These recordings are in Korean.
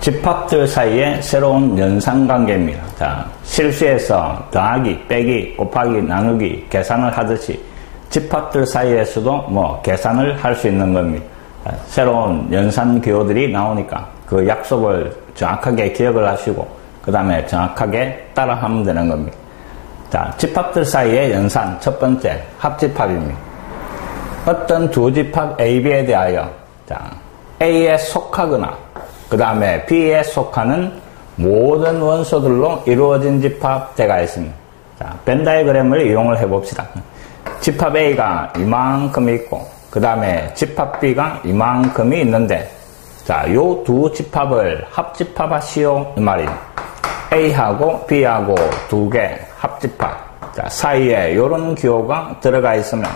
집합들 사이에 새로운 연산관계입니다. 자, 실수에서 더하기, 빼기, 곱하기, 나누기, 계산을 하듯이 집합들 사이에서도 계산을 할 수 있는 겁니다. 자, 새로운 연산 기호들이 나오니까 그 약속을 정확하게 기억을 하시고 그 다음에 정확하게 따라하면 되는 겁니다. 자, 집합들 사이의 연산 첫 번째 합집합입니다. 어떤 두 집합 A, B에 대하여 A에 속하거나 그 다음에 B에 속하는 모든 원소들로 이루어진 집합대가 있습니다. 자, 벤 다이어그램을 이용을 해봅시다. 집합 A가 이만큼 있고 그 다음에 집합 B가 이만큼이 있는데 자, 요 두 집합을 합집합하시오 이 말입니다. A하고 B하고 두 개 합집합. 자, 사이에 요런 기호가 들어가 있으면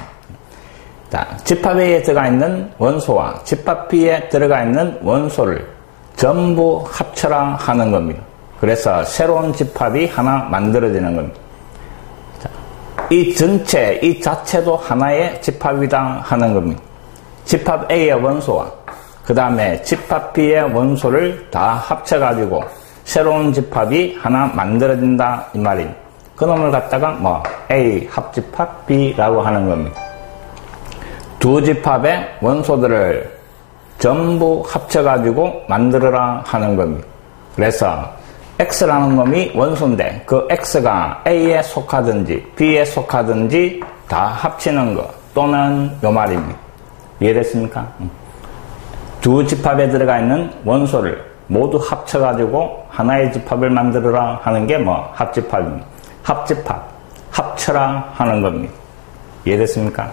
자, 집합 A에 들어가 있는 원소와 집합 B에 들어가 있는 원소를 전부 합쳐라 하는 겁니다. 그래서 새로운 집합이 하나 만들어지는 겁니다. 자, 이 전체, 이 자체도 하나의 집합이다 하는 겁니다. 집합 A의 원소와 그 다음에 집합 B의 원소를 다 합쳐가지고 새로운 집합이 하나 만들어진다 이 말입니다. 그놈을 갖다가 A 합집합 B라고 하는 겁니다. 두 집합의 원소들을 전부 합쳐가지고 만들어라 하는 겁니다. 그래서 X라는 놈이 원소인데 그 X가 A에 속하든지 B에 속하든지 다 합치는 것 또는 요 말입니다. 이해됐습니까? 두 집합에 들어가 있는 원소를 모두 합쳐가지고 하나의 집합을 만들어라 하는 게 합집합입니다. 합집합, 합쳐라 하는 겁니다. 이해됐습니까?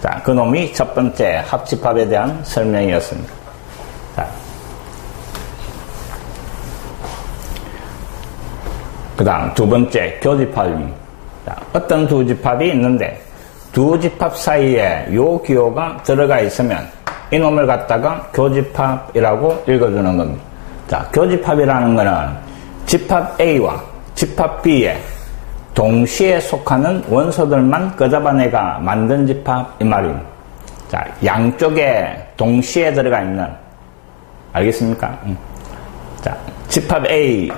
자, 그 놈이 첫 번째 합집합에 대한 설명이었습니다. 자, 그 다음 두 번째 교집합입니다. 자, 어떤 두 집합이 있는데 두 집합 사이에 요 기호가 들어가 있으면 이놈을 갖다가 교집합이라고 읽어주는 겁니다. 자, 교집합이라는 것은 집합 A와 집합 B에 동시에 속하는 원소들만 끄잡아내가 만든 집합 이 말입니다. 자, 양쪽에 동시에 들어가 있는 알겠습니까? 자, 집합 A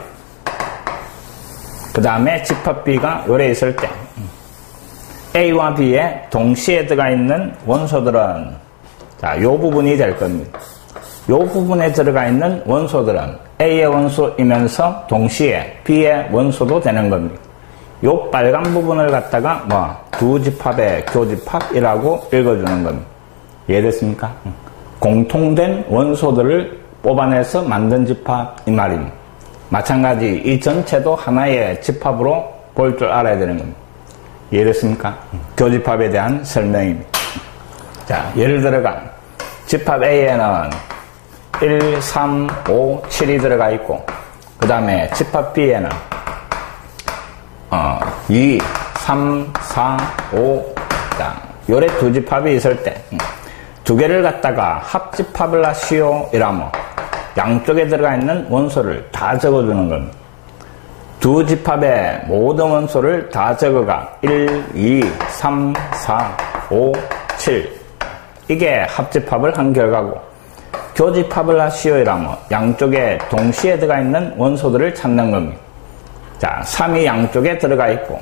그 다음에 집합 B가 요래 있을 때 A와 B에 동시에 들어가 있는 원소들은 자, 요 부분이 될 겁니다. 요 부분에 들어가 있는 원소들은 A의 원소이면서 동시에 B의 원소도 되는 겁니다. 요 빨간 부분을 갖다가 두 집합의 교집합이라고 읽어주는 겁니다. 이해됐습니까? 공통된 원소들을 뽑아내서 만든 집합 이 말입니다. 마찬가지 이 전체도 하나의 집합으로 볼 줄 알아야 되는 겁니다. 이해됐습니까? 교집합에 대한 설명입니다. 자, 예를 들어가 집합 A에는 1, 3, 5, 7이 들어가 있고 그 다음에 집합 B에는 2, 3, 4, 5 자, 요래 두 집합이 있을 때 두 개를 갖다가 합집합을 하시오 이라면 양쪽에 들어가 있는 원소를 다 적어주는 겁니다. 두 집합의 모든 원소를 다 적어가 1, 2, 3, 4, 5, 7 이게 합집합을 한 결과고 교집합을 하시오 이라면 양쪽에 동시에 들어가 있는 원소들을 찾는 겁니다. 자, 3이 양쪽에 들어가 있고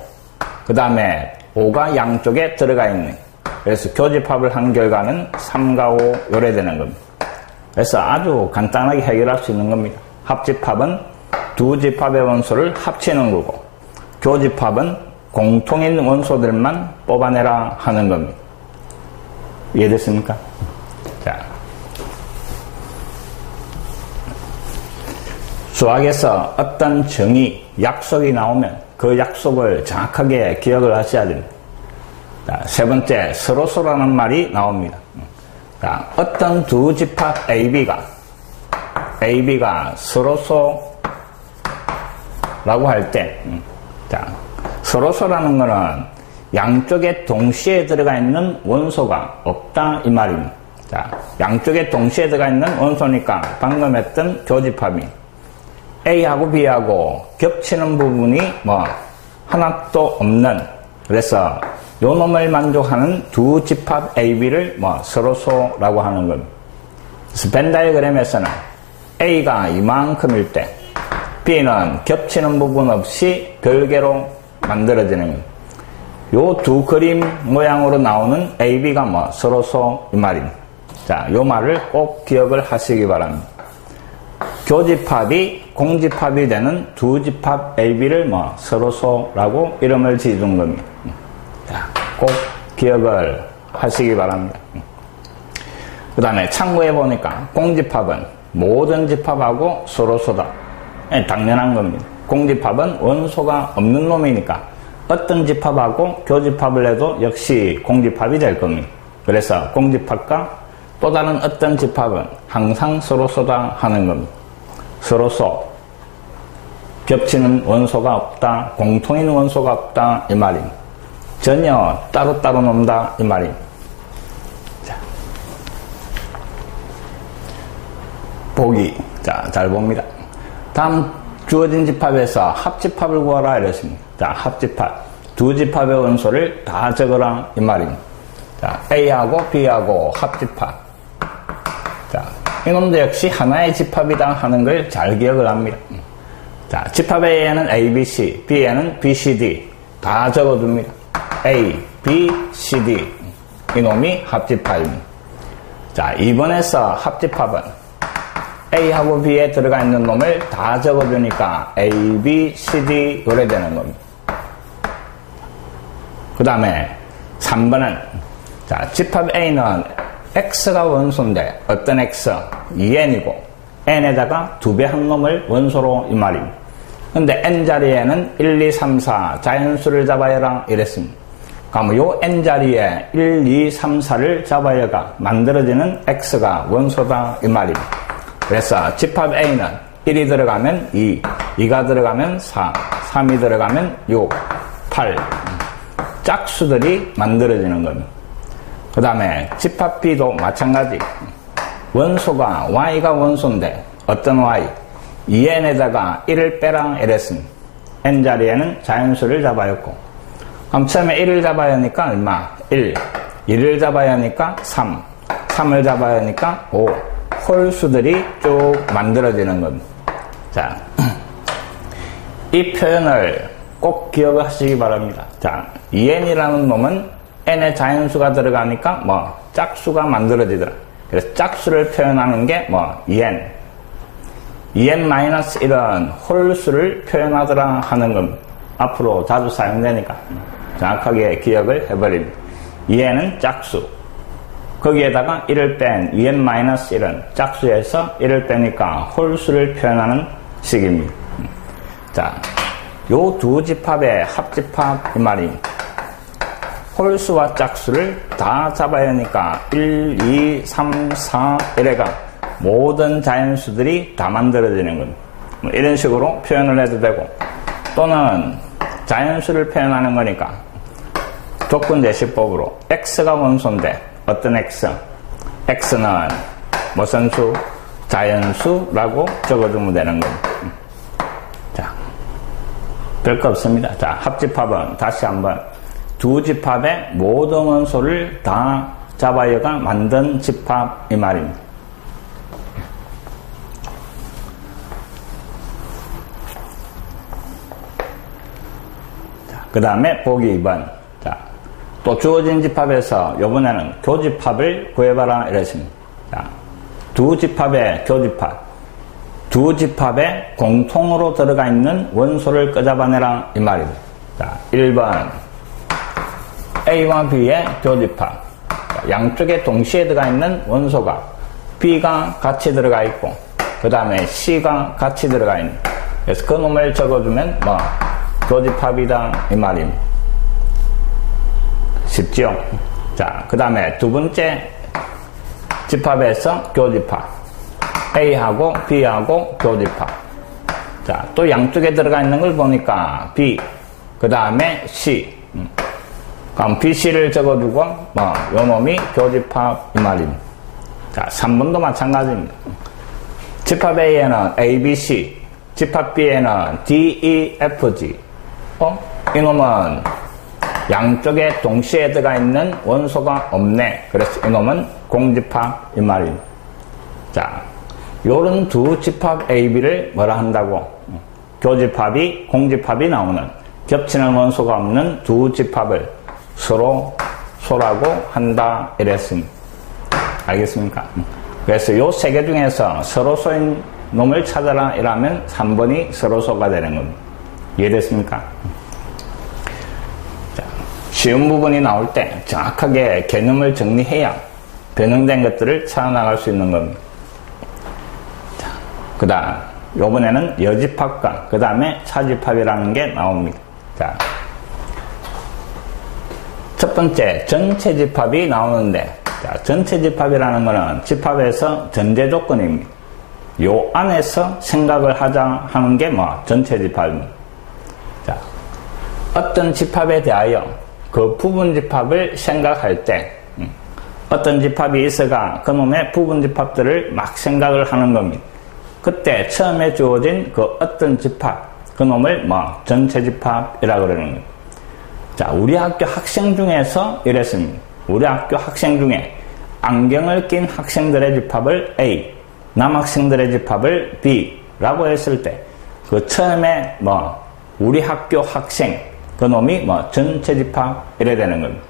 그 다음에 5가 양쪽에 들어가 있네. 그래서 교집합을 한 결과는 3과 5 요래 되는 겁니다. 그래서 아주 간단하게 해결할 수 있는 겁니다. 합집합은 두 집합의 원소를 합치는 거고 교집합은 공통인 원소들만 뽑아내라 하는 겁니다. 이해됐습니까? 자, 수학에서 어떤 정의, 약속이 나오면 그 약속을 정확하게 기억을 하셔야 됩니다. 자, 세 번째, 서로서라는 말이 나옵니다. 자, 어떤 두 집합 AB가 서로서라고 할 때, 자, 서로서라는 것은 양쪽에 동시에 들어가 있는 원소가 없다 이 말입니다. 자, 양쪽에 동시에 들어가 있는 원소니까 방금 했던 교집합이 A하고 B하고 겹치는 부분이 하나도 없는, 그래서 요 놈을 만족하는 두 집합 AB를 서로소라고 하는 겁니다. 그래서 벤 다이어그램에서는 A가 이만큼일 때 B는 겹치는 부분 없이 별개로 만들어지는 겁니다. 요 두 그림 모양으로 나오는 A, B가 뭐 서로소 이 말입니다. 자, 요 말을 꼭 기억을 하시기 바랍니다. 교집합이 공집합이 되는 두 집합 A, B를 뭐 서로소라고 이름을 지은 겁니다. 자, 꼭 기억을 하시기 바랍니다. 그 다음에 참고해 보니까 공집합은 모든 집합하고 서로소다. 당연한 겁니다. 공집합은 원소가 없는 놈이니까 어떤 집합하고 교집합을 해도 역시 공집합이 될 겁니다. 그래서 공집합과 또 다른 어떤 집합은 항상 서로소다 하는 겁니다. 서로소, 겹치는 원소가 없다, 공통인 원소가 없다 이 말입니다. 전혀 따로따로 논다 이 말입니다. 자, 보기. 자, 잘 봅니다. 다음 주어진 집합에서 합집합을 구하라 이랬습니다. 자, 합집합. 두 집합의 원소를 다 적어라 이 말입니다. 자, A하고 B하고 합집합. 자, 이놈도 역시 하나의 집합이다 하는 걸 잘 기억을 합니다. 자, 집합 A에는 A, B, C, B에는 B, C, D 다 적어둡니다. A, B, C, D 이놈이 합집합입니다. 자, 2번에서 합집합은 A하고 B에 들어가 있는 놈을 다 적어주니까 A, B, C, D 그래 되는 겁니다. 그 다음에 3번은 자, 집합 A는 X가 원소인데 어떤 X? 2N이고 N에다가 2배 한 놈을 원소로 이 말입니다. 근데 N 자리에는 1, 2, 3, 4 자연수를 잡아야라 이랬습니다. 그럼 요 N 자리에 1, 2, 3, 4를 잡아야가 만들어지는 X가 원소다 이 말입니다. 그래서 집합 A는 1이 들어가면 2, 2가 들어가면 4, 3이 들어가면 6, 8 짝수들이 만들어지는 겁니다. 그 다음에 집합 B도 마찬가지. 원소가 Y가 원소인데 어떤 Y? 2N에다가 1을 빼라 이랬습니다. N 자리에는 자연수를 잡아였고 그럼 처음에 1을 잡아야 하니까 얼마? 1, 2를 잡아야 하니까 3, 3을 잡아야 하니까 5 홀수들이 쭉 만들어지는 겁니다. 자, 이 표현을 꼭 기억하시기 바랍니다. 자, 2N이라는 놈은 N의 자연수가 들어가니까 뭐 짝수가 만들어지더라. 그래서 짝수를 표현하는 게 뭐 2N 2N-1은 홀수를 표현하더라 하는 겁니다. 앞으로 자주 사용되니까 정확하게 기억을 해버립니다. 2N은 짝수 거기에다가 1을 뺀 2N-1은 짝수에서 1을 빼니까 홀수를 표현하는 식입니다. 자, 요 두 집합의 합집합 이 말입니다. 홀수와 짝수를 다 잡아야 하니까 1, 2, 3, 4 이래가 모든 자연수들이 다 만들어지는 겁니다. 이런 식으로 표현을 해도 되고 또는 자연수를 표현하는 거니까 조건제시법으로 X가 원소인데 어떤 X? X는 무슨 수? 자연수라고 적어주면 되는 겁니다. 자, 별거 없습니다. 자, 합집합은 다시 한번 두 집합의 모든 원소를 다 잡아여가 만든 집합 이 말입니다. 그 다음에 보기 2번. 자, 또 주어진 집합에서 이번에는 교집합을 구해봐라 이랬습니다. 자, 두 집합의 교집합. 두 집합에 공통으로 들어가 있는 원소를 끄잡아내라 이 말입니다. 자, 1번 A와 B의 교집합. 양쪽에 동시에 들어가 있는 원소가 B가 같이 들어가 있고 그 다음에 C가 같이 들어가 있는 그래서 그 놈을 적어주면 뭐 교집합이다 이 말입니다. 쉽죠? 자, 그 다음에 두 번째 집합에서 교집합 A하고 B하고 교집합. 자, 또 양쪽에 들어가 있는 걸 보니까 B 그 다음에 C 그럼 BC를 적어두고 뭐 요놈이 교집합 이 말입니다. 자, 3번도 마찬가지입니다. 집합 A에는 A, B, C 집합 B에는 D, E, F, G 이놈은 양쪽에 동시에 들어가 있는 원소가 없네. 그래서 이놈은 공집합 이 말입니다. 자, 요런 두 집합 AB를 뭐라 한다고? 교집합이, 공집합이 나오는 겹치는 원소가 없는 두 집합을 서로 소라고 한다 이랬습니다. 알겠습니까? 그래서 요 세 개 중에서 서로소인 놈을 찾아라 이라면 3번이 서로소가 되는 겁니다. 이해됐습니까? 자, 쉬운 부분이 나올 때 정확하게 개념을 정리해야 변형된 것들을 찾아나갈 수 있는 겁니다. 그 다음 요번에는 여집합과 그 다음에 차집합이라는 게 나옵니다. 자, 첫 번째 전체 집합이 나오는데, 자, 전체 집합이라는 것은 집합에서 전제 조건입니다. 요 안에서 생각을 하자 하는 게 전체 집합입니다. 자, 어떤 집합에 대하여 그 부분 집합을 생각할 때 어떤 집합이 있어가 그놈의 부분 집합들을 막 생각을 하는 겁니다. 그때 처음에 주어진 그 어떤 집합, 그놈을 전체 집합이라고 그러는 겁니다. 자, 우리 학교 학생 중에서 이랬습니다. 우리 학교 학생 중에 안경을 낀 학생들의 집합을 A, 남학생들의 집합을 B라고 했을 때, 그 처음에 우리 학교 학생, 그놈이 전체 집합 이래 되는 겁니다.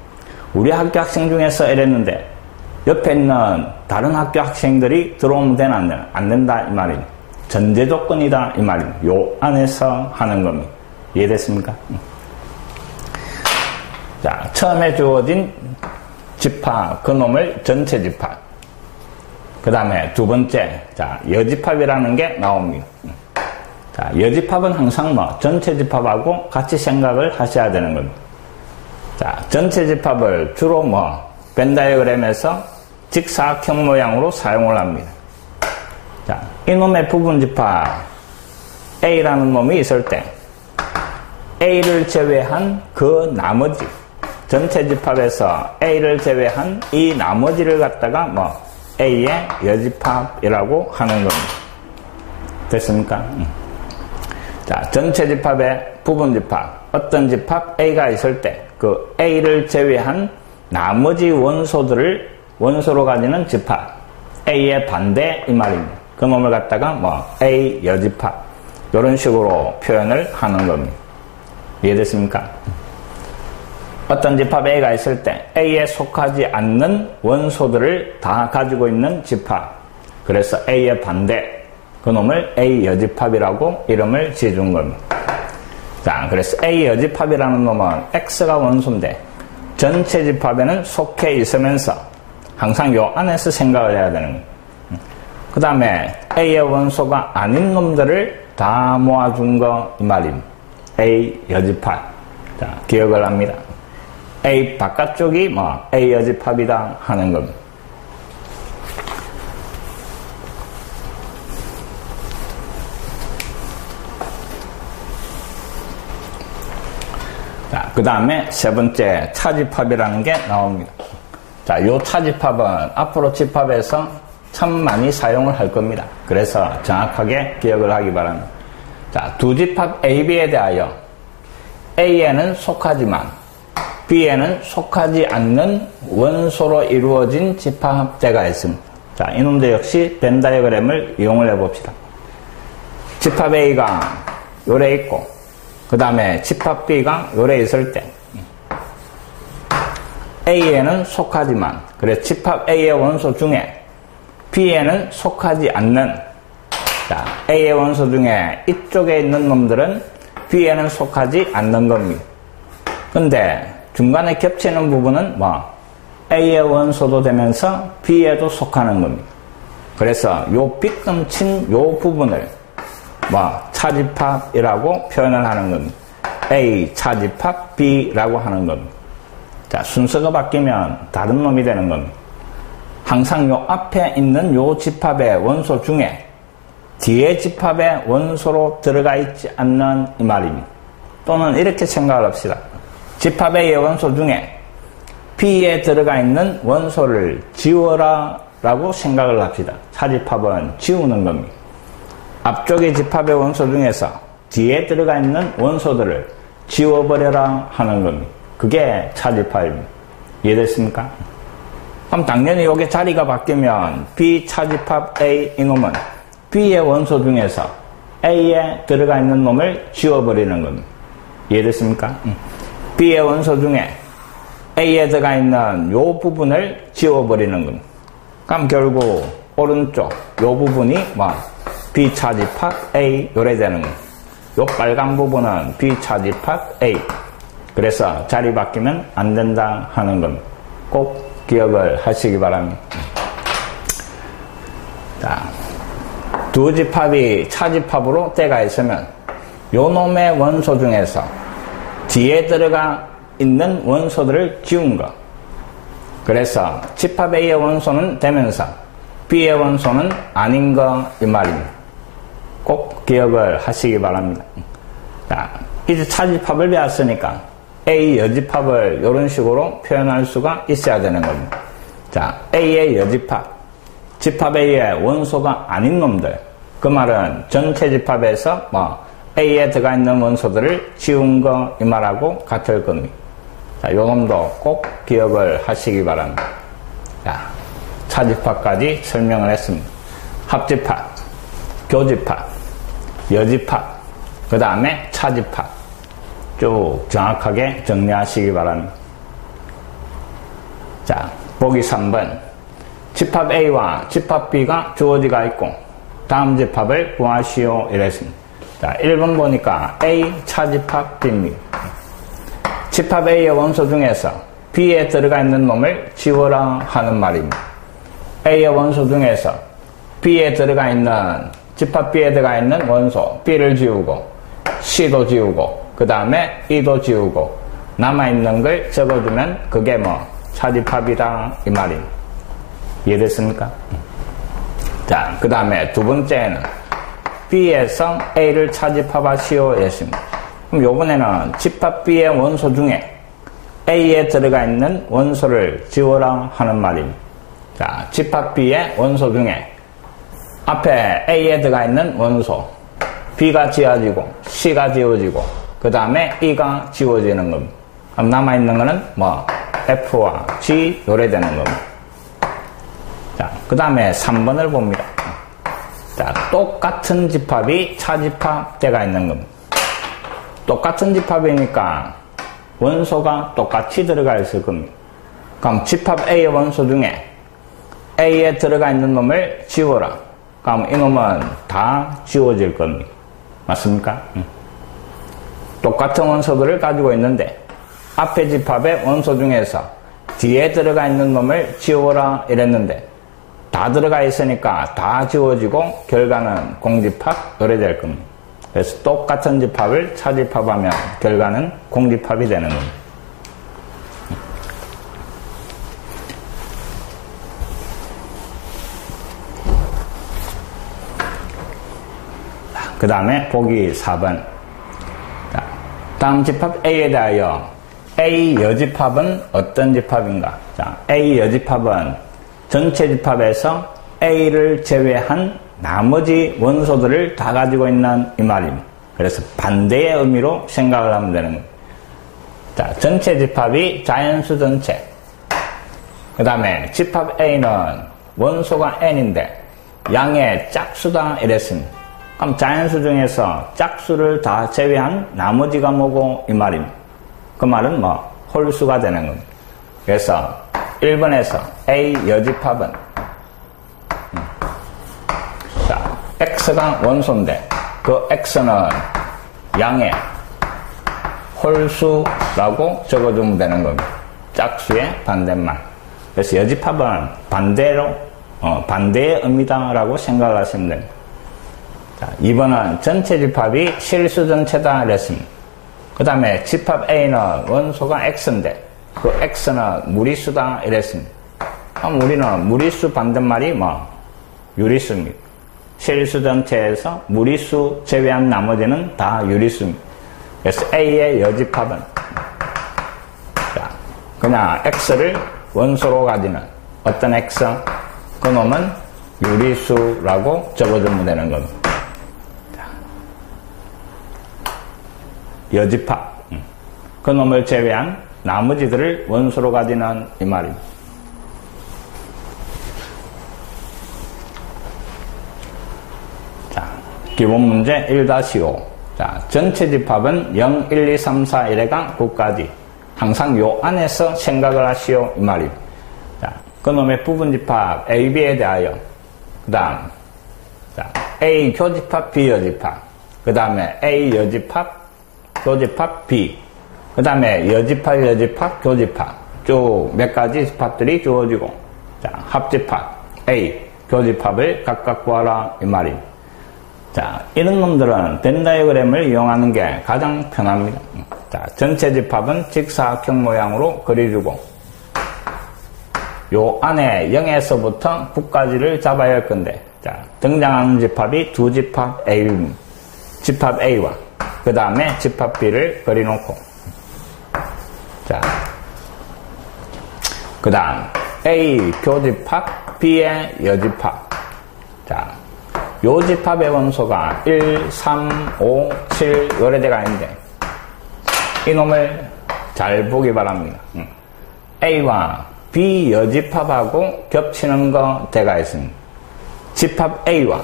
우리 학교 학생 중에서 이랬는데, 옆에 있는 다른 학교 학생들이 들어오면 되나 안 된다 이 말입니다. 전제 조건이다 이 말입니다. 요 안에서 하는 겁니다. 이해됐습니까? 자, 처음에 주어진 집합, 그놈을 전체 집합. 그 다음에 두 번째, 자, 여집합이라는 게 나옵니다. 자, 여집합은 항상 전체 집합하고 같이 생각을 하셔야 되는 겁니다. 자, 전체 집합을 주로 벤 다이어그램에서 직사각형 모양으로 사용을 합니다. 자, 이놈의 부분 집합 A라는 놈이 있을 때 A를 제외한 그 나머지 전체 집합에서 A를 제외한 이 나머지를 갖다가 A의 여집합이라고 하는 겁니다. 됐습니까? 자, 전체 집합의 부분 집합, 어떤 집합 A가 있을 때 그 A를 제외한 나머지 원소로 가지는 집합 A의 반대 이 말입니다. 그 놈을 갖다가 A 여집합 이런 식으로 표현을 하는 겁니다. 이해됐습니까? 어떤 집합 A가 있을 때 A에 속하지 않는 원소들을 다 가지고 있는 집합, 그래서 A의 반대 그 놈을 A 여집합이라고 이름을 지어준 겁니다. 자, 그래서 A 여집합이라는 놈은 X가 원소인데 전체 집합에는 속해 있으면서 항상 요 안에서 생각을 해야 되는 거예요. 그 다음에 A의 원소가 아닌 놈들을 다 모아준 거 이 말입니다. A 여집합. 자, 기억을 합니다. A 바깥쪽이 A 여집합이다 하는 겁니다. 자, 그 다음에 세 번째 차집합이라는 게 나옵니다. 자, 요 차집합은 앞으로 집합에서 참 많이 사용을 할 겁니다. 그래서 정확하게 기억을 하기 바랍니다. 자, 두 집합 A, B에 대하여 A에는 속하지만 B에는 속하지 않는 원소로 이루어진 집합제가 있습니다. 자, 이놈들 역시 벤 다이어그램을 이용을 해봅시다. 집합 A가 요래 있고 그 다음에 집합 B가 요래 있을 때 A에는 속하지만, 그래 집합 A의 원소 중에 B에는 속하지 않는, 자, A의 원소 중에 이쪽에 있는 놈들은 B에는 속하지 않는 겁니다. 근데 중간에 겹치는 부분은 A의 원소도 되면서 B에도 속하는 겁니다. 그래서 요 빗금친 요 부분을 차집합이라고 표현을 하는 겁니다. A 차집합 B라고 하는 겁니다. 자, 순서가 바뀌면 다른 놈이 되는 겁니다. 항상 요 앞에 있는 요 집합의 원소 중에 뒤에 집합의 원소로 들어가 있지 않는 이 말입니다. 또는 이렇게 생각을 합시다. 집합 A의 원소 중에 B에 들어가 있는 원소를 지워라 라고 생각을 합시다. 차집합은 지우는 겁니다. 앞쪽의 집합의 원소 중에서 뒤에 들어가 있는 원소들을 지워버려라 하는 겁니다. 그게 차집합입니다. 이해됐습니까? 그럼 당연히 이게 자리가 바뀌면 B 차집합 A 이놈은 B의 원소 중에서 A에 들어가 있는 놈을 지워버리는 겁니다. 이해됐습니까? B의 원소 중에 A에 들어가 있는 요 부분을 지워버리는 겁니다. 그럼 결국 오른쪽 요 부분이 뭐 B 차집합 A 요래 되는 겁니다. 요 빨간 부분은 B 차집합 A. 그래서 자리 바뀌면 안 된다 하는 겁니다. 꼭 기억을 하시기 바랍니다. 자, 두 집합이 차집합으로 때가 있으면 요 놈의 원소 중에서 뒤에 들어가 있는 원소들을 지운 거. 그래서 집합 A의 원소는 되면서 B의 원소는 아닌 거 이 말입니다. 꼭 기억을 하시기 바랍니다. 자, 이제 차집합을 배웠으니까 A 여집합을 이런 식으로 표현할 수가 있어야 되는 겁니다. 자, A의 여집합, 집합 A의 원소가 아닌 놈들. 그 말은 전체 집합에서 뭐 A에 들어가 있는 원소들을 지운 거 이 말하고 같을 겁니다. 자, 요 놈도 꼭 기억을 하시기 바랍니다. 자, 차집합까지 설명을 했습니다. 합집합, 교집합, 여집합, 그 다음에 차집합 쭉 정확하게 정리하시기 바랍니다. 자, 보기 3번. 집합 A와 집합 B가 주어지가 있고 다음 집합을 구하시오 이랬습니다. 자, 1번 보니까 A 차집합 B입니다. 집합 A의 원소 중에서 B에 들어가 있는 놈을 지워라 하는 말입니다. A의 원소 중에서 B에 들어가 있는 집합 B에 들어가 있는 원소 B를 지우고 C도 지우고 그 다음에 E도 지우고 남아있는 걸 적어주면 그게 뭐 차집합이다 이 말입니다. 이해됐습니까? 자, 그 다음에 두 번째는 B에서 A를 차집합하시오 했습니다. 그럼 요번에는 집합 B의 원소 중에 A에 들어가 있는 원소를 지워라 하는 말입니다. 자, 집합 B의 원소 중에 앞에 A에 들어가 있는 원소 B가 지워지고 C가 지워지고 그 다음에 E가 지워지는 겁니다. 그럼 남아있는 거는 뭐 F와 G 요래 되는 겁니다. 자, 그 다음에 3번을 봅니다. 자, 똑같은 집합이 차집합 때가 있는 겁니다. 똑같은 집합이니까 원소가 똑같이 들어가 있을 겁니다. 그럼 집합 A의 원소 중에 A에 들어가 있는 놈을 지워라. 그럼 이 놈은 다 지워질 겁니다. 맞습니까? 똑같은 원소들을 가지고 있는데 앞에 집합의 원소 중에서 뒤에 들어가 있는 놈을 지워라 이랬는데 다 들어가 있으니까 다 지워지고 결과는 공집합 요래 될 겁니다. 그래서 똑같은 집합을 차집합하면 결과는 공집합이 되는 겁니다. 그 다음에 보기 4번. 자, 다음 집합 A에 대하여 A 여집합은 어떤 집합인가? 자, A 여집합은 전체 집합에서 A를 제외한 나머지 원소들을 다 가지고 있는 이 말입니다. 그래서 반대의 의미로 생각을 하면 되는 겁니다. 자, 전체 집합이 자연수 전체. 그 다음에 집합 A는 원소가 N인데 양의 짝수다 이랬습니다. 그럼 자연수 중에서 짝수를 다 제외한 나머지가 뭐고 이 말입니다. 그 말은 뭐 홀수가 되는 겁니다. 그래서 1번에서 A 여집합은 자, X가 원소인데 그 X는 양의 홀수라고 적어주면 되는 겁니다. 짝수의 반대말. 그래서 여집합은 반대로 반대의 의미다라고 생각을 하시면 됩니다. 자, 2번은 전체 집합이 실수 전체다 이랬습니다. 그 다음에 집합 A는 원소가 X인데 그 X는 무리수다 이랬습니다. 그럼 우리는 무리수 반대말이 뭐 유리수입니다. 실수 전체에서 무리수 제외한 나머지는 다 유리수입니다. 그래서 A의 여집합은 자, 그냥 X를 원소로 가지는 어떤 X? 그 놈은 유리수라고 적어주면 되는 겁니다. 여집합. 그 놈을 제외한 나머지들을 원소로 가지는 이 말입니다. 기본 문제 1-5. 자, 전체 집합은 0, 1, 2, 3, 4, 1에가 9까지. 항상 요 안에서 생각을 하시오. 이 말입니다. 자, 그놈의 부분 집합 A, B에 대하여. 그 다음, 자, A 교집합, B 여집합. 그 다음에 A 여집합, 교집합, B. 그 다음에 여집합, 여집합, 교집합. 쭉 몇 가지 집합들이 주어지고. 자, 합집합 A, 교집합을 각각 구하라. 이 말입니다. 자, 이런 놈들은 벤 다이어그램을 이용하는 게 가장 편합니다. 자, 전체 집합은 직사각형 모양으로 그려주고, 요 안에 0에서부터 9까지를 잡아야 할 건데, 자, 등장하는 집합이 두 집합 A, 집합 A와, 그 다음에 집합 B를 그려놓고, 자, 그 다음, A 교집합, B의 여집합. 자, 요 집합의 원소가 1, 3, 5, 7 요래대가 있는데 이놈을 잘 보기 바랍니다. A와 B 여집합하고 겹치는 거 대가 있습니다. 집합 A와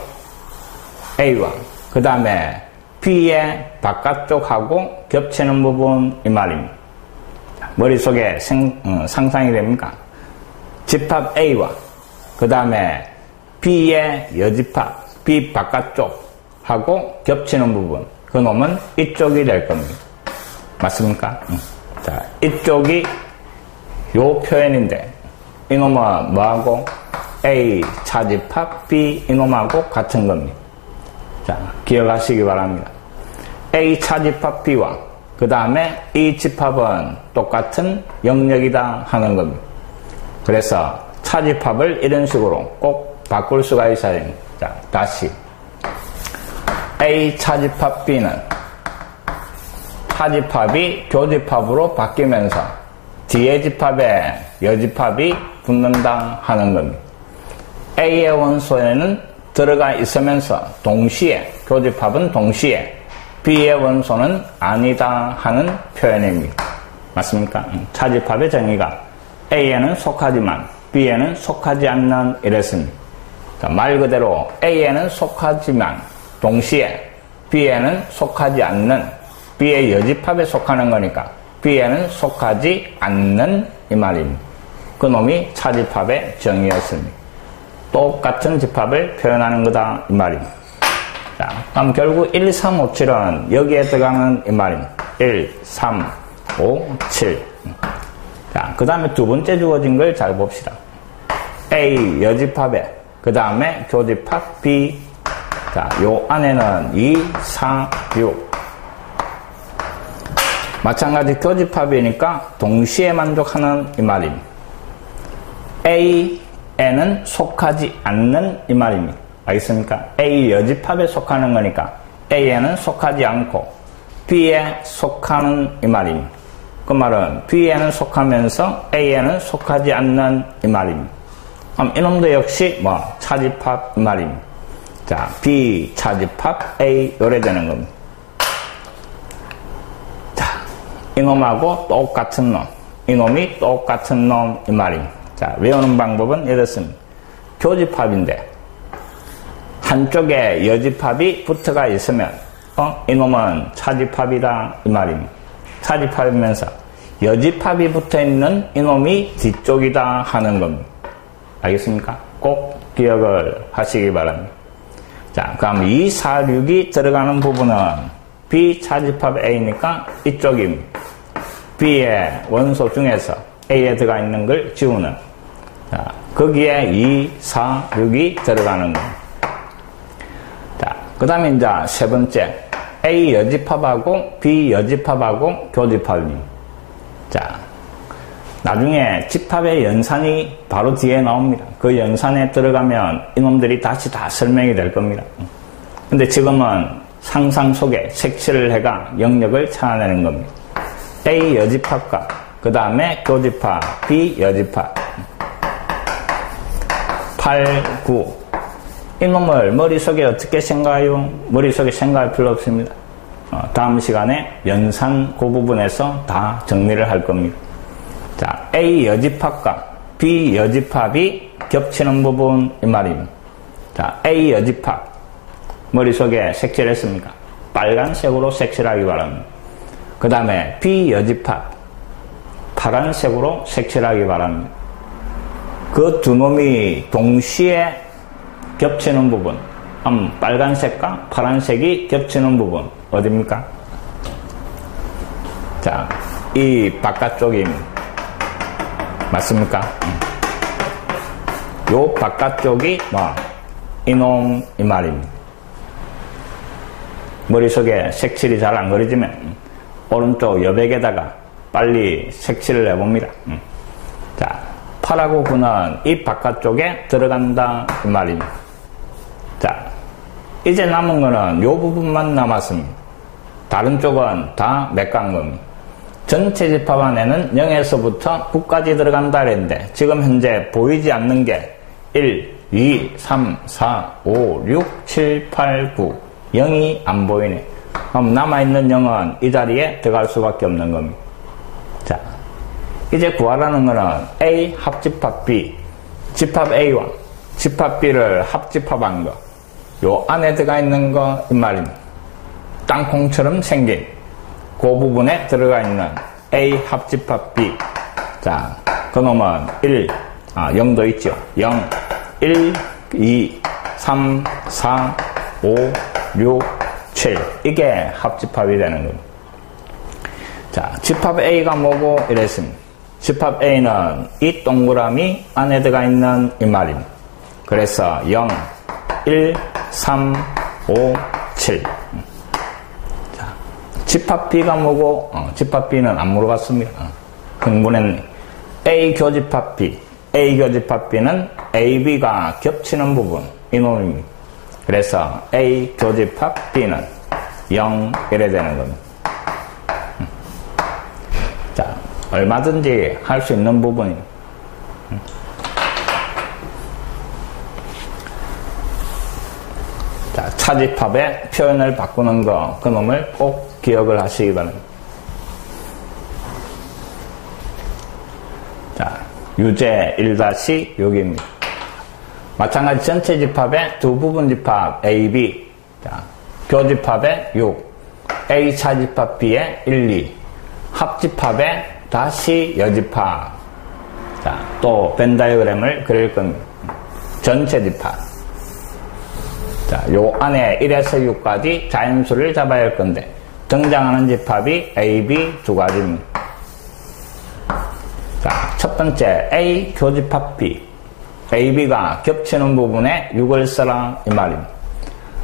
그 다음에 B의 바깥쪽하고 겹치는 부분 이 말입니다. 머릿속에 상상이 됩니까? 집합 A와 그 다음에 B의 여집합 B 바깥쪽하고 겹치는 부분, 그 놈은 이쪽이 될 겁니다. 맞습니까? 자, 이쪽이 요 표현인데 이놈은 뭐하고 A 차집합 B 이놈하고 같은 겁니다. 자, 기억하시기 바랍니다. A 차집합 B와 그 다음에 이 집합은 똑같은 영역이다 하는 겁니다. 그래서 차집합을 이런 식으로 꼭 바꿀 수가 있어야 됩니다. 자, 다시 A 차집합 B는 차집합이 교집합으로 바뀌면서 뒤에 집합에 여집합이 붙는다 하는 겁니다. A의 원소에는 들어가 있으면서 동시에 교집합은 동시에 B의 원소는 아니다 하는 표현입니다. 맞습니까? 차집합의 정의가 A에는 속하지만 B에는 속하지 않는 이랬습니다. 말 그대로 A에는 속하지만 동시에 B에는 속하지 않는, B의 여집합에 속하는 거니까 B에는 속하지 않는 이 말입니다. 그놈이 차집합의 정의였습니다. 똑같은 집합을 표현하는 거다 이 말입니다. 자, 그럼 결국 1, 3, 5, 7은 여기에 들어가는 이 말입니다. 1, 3, 5, 7. 자, 그 다음에 두 번째 주어진 걸 잘 봅시다. A 여집합에 그 다음에 교집합 B. 자, 요 안에는 2, 4, 6. 마찬가지 교집합이니까 동시에 만족하는 이 말입니다. A에는 속하지 않는 이 말입니다. 알겠습니까? A 여집합에 속하는 거니까 A에는 속하지 않고 B에 속하는 이 말입니다. 그 말은 B에는 속하면서 A에는 속하지 않는 이 말입니다. 그럼 이놈도 역시 차집합 이 말입니다. 자, B 차집합 A 요래되는 겁니다. 자, 이놈하고 똑같은 놈, 이놈이 똑같은 놈 이 말입니다. 자, 외우는 방법은 이렇습니다. 교집합인데 한쪽에 여집합이 붙어가 있으면 이놈은 차집합이다 이 말입니다. 차집합이면서 여집합이 붙어있는 이놈이 뒤쪽이다 하는 겁니다. 알겠습니까? 꼭 기억을 하시기 바랍니다. 자, 그럼 2, 4, 6이 들어가는 부분은 B 차집합 A니까 이쪽입니다. B의 원소 중에서 A에 들어가 있는 걸 지우는, 자, 거기에 2, 4, 6이 들어가는 겁니다. 자, 그 다음에 이제 세 번째 A 여집합하고 B 여집합하고 교집합입니다. 자, 나중에 집합의 연산이 바로 뒤에 나옵니다. 그 연산에 들어가면 이놈들이 다시 다 설명이 될 겁니다. 근데 지금은 상상 속에 색칠을 해가 영역을 찾아내는 겁니다. A 여집합과 그 다음에 교집합 B 여집합 8, 9 이놈을 머릿속에 어떻게 생각해요? 머릿속에 생각할 필요 없습니다. 다음 시간에 연산 그 부분에서 다 정리를 할 겁니다. 자, A 여집합과 B 여집합이 겹치는 부분 이 말입니다. 자, A 여집합 머릿속에 색칠했습니까? 빨간색으로 색칠하기 바랍니다. 그 다음에 비여집합 파란색으로 색칠하기 바랍니다. 그 두 놈이 동시에 겹치는 부분, 빨간색과 파란색이 겹치는 부분 어디입니까? 자, 이 바깥쪽이 맞습니까? 요 바깥쪽이 이놈 이 말입니다. 머릿속에 색칠이 잘 안 그려지면 오른쪽 여백에다가 빨리 색칠을 해봅니다. 자, 파라고 9는 이 바깥쪽에 들어간다 이 말입니다. 자, 이제 남은 거는 요 부분만 남았습니다. 다른 쪽은 다 맥간 겁니다. 전체 집합 안에는 0에서부터 9까지 들어간다 그랬는데 지금 현재 보이지 않는 게 1, 2, 3, 4, 5, 6, 7, 8, 9 0이 안 보이네. 그럼 남아있는 0은 이 자리에 들어갈 수밖에 없는 겁니다. 자, 이제 구하라는 거는 A 합집합 B, 집합 A와 집합 B를 합집합한 거, 요 안에 들어가 있는 거 이 말입니다. 땅콩처럼 생긴 그 부분에 들어가 있는 A 합집합 B. 자, 그놈은 0도 있죠. 0, 1, 2, 3, 4, 5, 6, 7. 이게 합집합이 되는 겁니다. 자, 집합 A가 뭐고 이랬습니다. 집합 A는 이 동그라미 안에 들어가 있는 이 말입니다. 그래서 0, 1, 3, 5, 7. 자, 집합 B가 뭐고? 집합 B는 안 물어봤습니다. 흥분했네. A 교집합 B. A 교집합 B는 AB가 겹치는 부분, 이놈입니다. 그래서 A 교집합 B는 0 이래 되는 겁니다. 자, 얼마든지 할 수 있는 부분입니다. 자, 차집합의 표현을 바꾸는 거, 그놈을 꼭 기억을 하시기 바랍니다. 자, 유제 1-6입니다. 마찬가지 전체 집합의 두 부분 집합 A, B. 자, 교집합의 6, A 차집합 B의 1, 2, 합집합의 다시 여집합. 자, 또 벤 다이어그램을 그릴 겁니다. 전체 집합. 자, 요 안에 1에서 6까지 자연수를 잡아야 할 건데 등장하는 집합이 A, B 두 가지입니다. 자, 첫 번째 A 교집합 B. A, B가 겹치는 부분에 6을 써라 이 말입니다.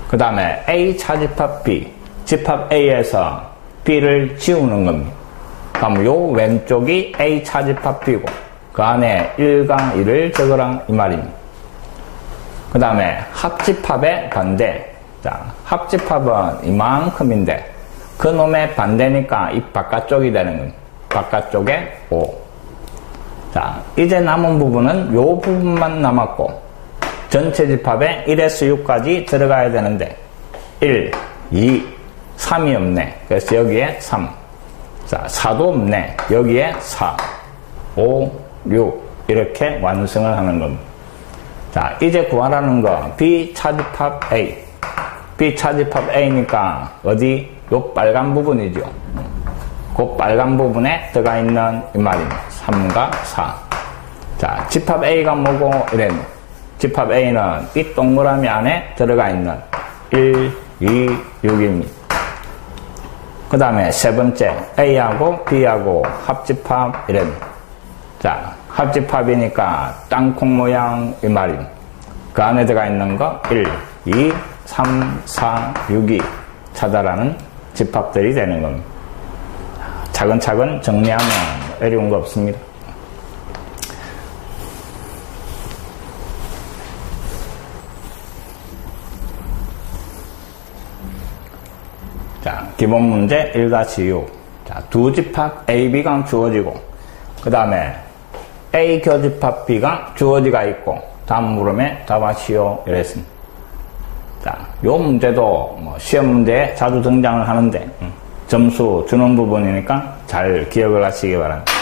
그 다음에 A 차집합 B. 집합 A에서 B를 지우는 겁니다. 그럼 요 왼쪽이 A 차집합 B고 그 안에 1과 1을 적으라 이 말입니다. 그 다음에 합집합의 반대. 자, 합집합은 이만큼인데 그 놈의 반대니까 이 바깥쪽이 되는 겁니다. 바깥쪽에 5. 자, 이제 남은 부분은 요 부분만 남았고 전체 집합에 1에서 6까지 들어가야 되는데 1, 2, 3이 없네. 그래서 여기에 3. 자, 4도 없네. 여기에 4, 5, 6 이렇게 완성을 하는 겁니다. 자, 이제 구하라는 거 B 차집합 A. B 차집합 A니까 어디? 요 빨간 부분이죠. 그 빨간 부분에 들어가 있는 이 말입니다. 3과 4. 자, 집합 A가 뭐고 이랬네. 집합 A는 이 동그라미 안에 들어가 있는 1, 2, 6입니다. 그 다음에 세 번째 A하고 B하고 합집합 이랬네. 자, 합집합이니까 땅콩 모양 이 말입니다. 그 안에 들어가 있는 거 1, 2, 3, 4, 6이 찾아라는 집합들이 되는 겁니다. 차근차근 정리하면 어려운 거 없습니다. 자, 기본 문제 1-6. 자, 두 집합 A, B가 주어지고 그 다음에 A 교집합 B가 주어지가 있고 다음 물음에 답하시오 이랬습니다. 자, 요 문제도 시험 문제에 자주 등장을 하는데 점수 주는 부분이니까 잘 기억을 하시기 바랍니다.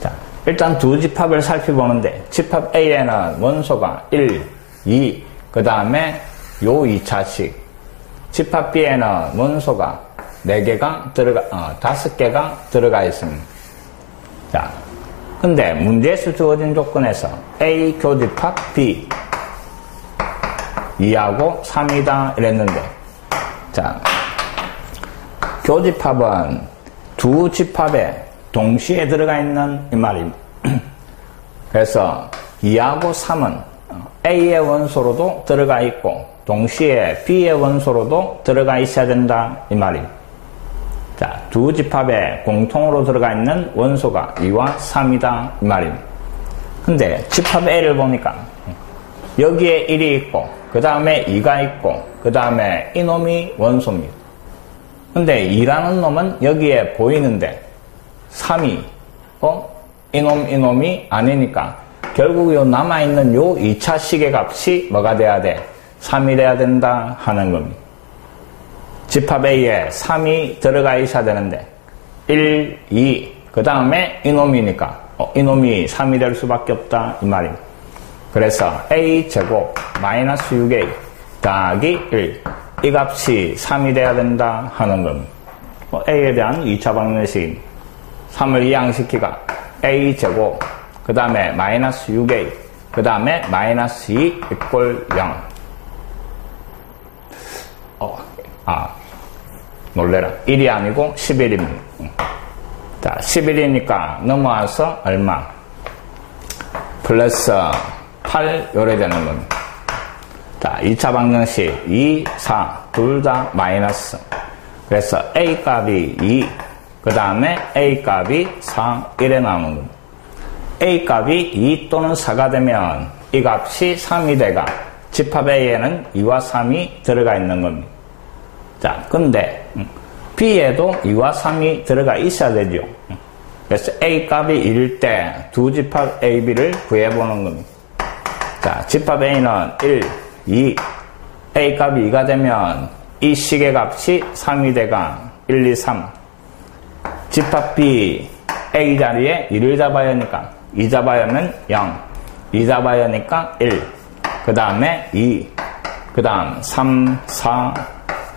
자, 일단 두 집합을 살펴보는데 집합 A에는 원소가 1, 2, 그 다음에 요 2차식 집합 B에는 원소가 5개가 들어가 있습니다. 자, 근데 문제에서 주어진 조건에서 A 교집합 B 2하고 3이다 이랬는데, 자, 교집합은 두 집합에 동시에 들어가 있는 이 말입니다. 그래서 2하고 3은 A의 원소로도 들어가 있고 동시에 B의 원소로도 들어가 있어야 된다 이 말입니다. 자, 두 집합에 공통으로 들어가 있는 원소가 2와 3이다 이 말입니다. 근데 집합 A를 보니까 여기에 1이 있고 그 다음에 2가 있고 그 다음에 이놈이 원소입니다. 근데 2라는 놈은 여기에 보이는데 3이 이놈이 아니니까 결국 요 남아있는 요 2차 식의 값이 뭐가 돼야 돼? 3이 돼야 된다 하는 겁니다. 집합 A에 3이 들어가 있어야 되는데 1, 2, 그 다음에 이놈이니까 이놈이 3이 될 수밖에 없다 이 말입니다. 그래서 A제곱 마이너스 6A 더하기 1 이 값이 3이 돼야 된다 하는 겁니다. A에 대한 2차 방정식 3을 이항시키가 A제곱 그 다음에 마이너스 6A 그 다음에 마이너스 2 이꼴 0. 놀래라. 1이 아니고 11입니다. 자, 11이니까 넘어와서 얼마? 플러스 8 요래 되는 겁니다. 자, 2차 방정식 2, 4 둘 다 마이너스. 그래서 A 값이 2, 그 다음에 A 값이 4 이래 나오는 겁니다. A 값이 2 또는 4가 되면 이 값이 3이 돼가 집합 A에는 2와 3이 들어가 있는 겁니다. 자, 근데 B에도 2와 3이 들어가 있어야 되죠. 그래서 A 값이 1일 때 두 집합 A, B를 구해보는 겁니다. 자, 집합 A는 1, 2, A 값이 2가 되면 이 식의 값이 3이 돼가 1, 2, 3. 집합 B, A 자리에 1을 잡아야 하니까 2 잡아야 하면 0, 2 잡아야 하니까 1, 그 다음에 2, 그 다음 3, 4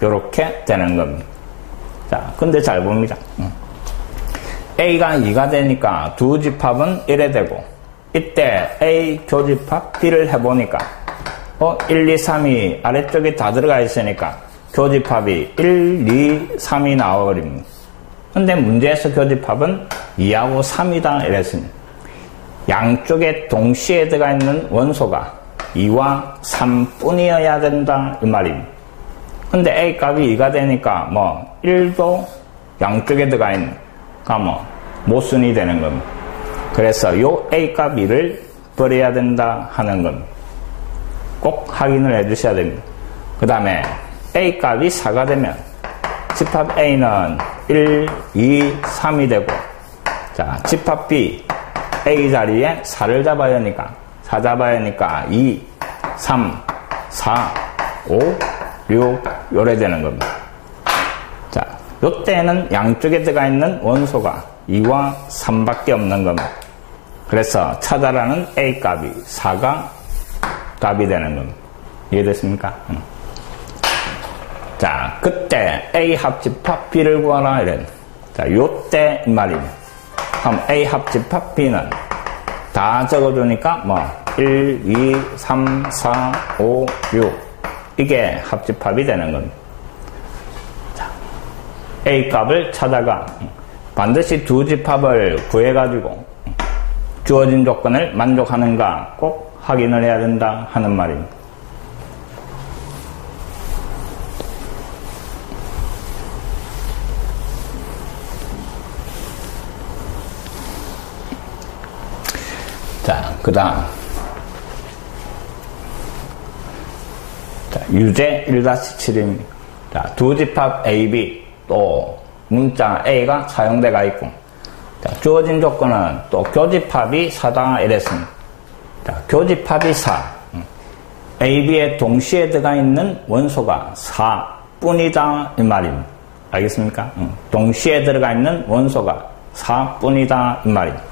요렇게 되는 겁니다. 자, 근데 잘 봅니다. A가 2가 되니까 두 집합은 1에 되고 이때 A 교집합 B를 해보니까 1, 2, 3이 아래쪽에 다 들어가 있으니까 교집합이 1, 2, 3이 나와버립니다. 근데 문제에서 교집합은 2하고 3이다 이랬습니다. 양쪽에 동시에 들어가 있는 원소가 2와 3뿐이어야 된다 이 말입니다. 근데 A 값이 2가 되니까 1도 양쪽에 들어가 있는 모순이 되는 겁니다. 그래서 요 A 값 2를 버려야 된다 하는 겁니다. 꼭 확인을 해 주셔야 됩니다. 그 다음에 A 값이 4가 되면 집합 A는 1, 2, 3이 되고, 자, 집합 B A 자리에 4를 잡아야 하니까 4 잡아야 하니까 2, 3, 4, 5, 6 요래 되는 겁니다. 자, 요때는 양쪽에 들어가 있는 원소가 2와 3밖에 없는 겁니다. 그래서 찾아라는 A 값이 4가 답이 되는 겁니다. 이해됐습니까? 자, 그때 A 합집합 B를 구하라 이래. 자, 요때 이 말입니다. 그럼 A 합집합 B는 다 적어주니까 1, 2, 3, 4, 5, 6 이게 합집합이 되는 겁니다. 자, A 값을 찾아가 반드시 두 집합을 구해가지고 주어진 조건을 만족하는가 꼭 확인을 해야 된다 하는 말입니다. 자, 그 다음 유제 1-7입니다. 자, 두 집합 A, B 또 문자 A가 사용되가 있고, 자, 주어진 조건은 또 교집합이 4다 이랬습니다. 자, 교집합이 4. A, B에 동시에 들어가 있는 원소가 4뿐이다 이 말입니다. 알겠습니까? 동시에 들어가 있는 원소가 4뿐이다 이 말입니다.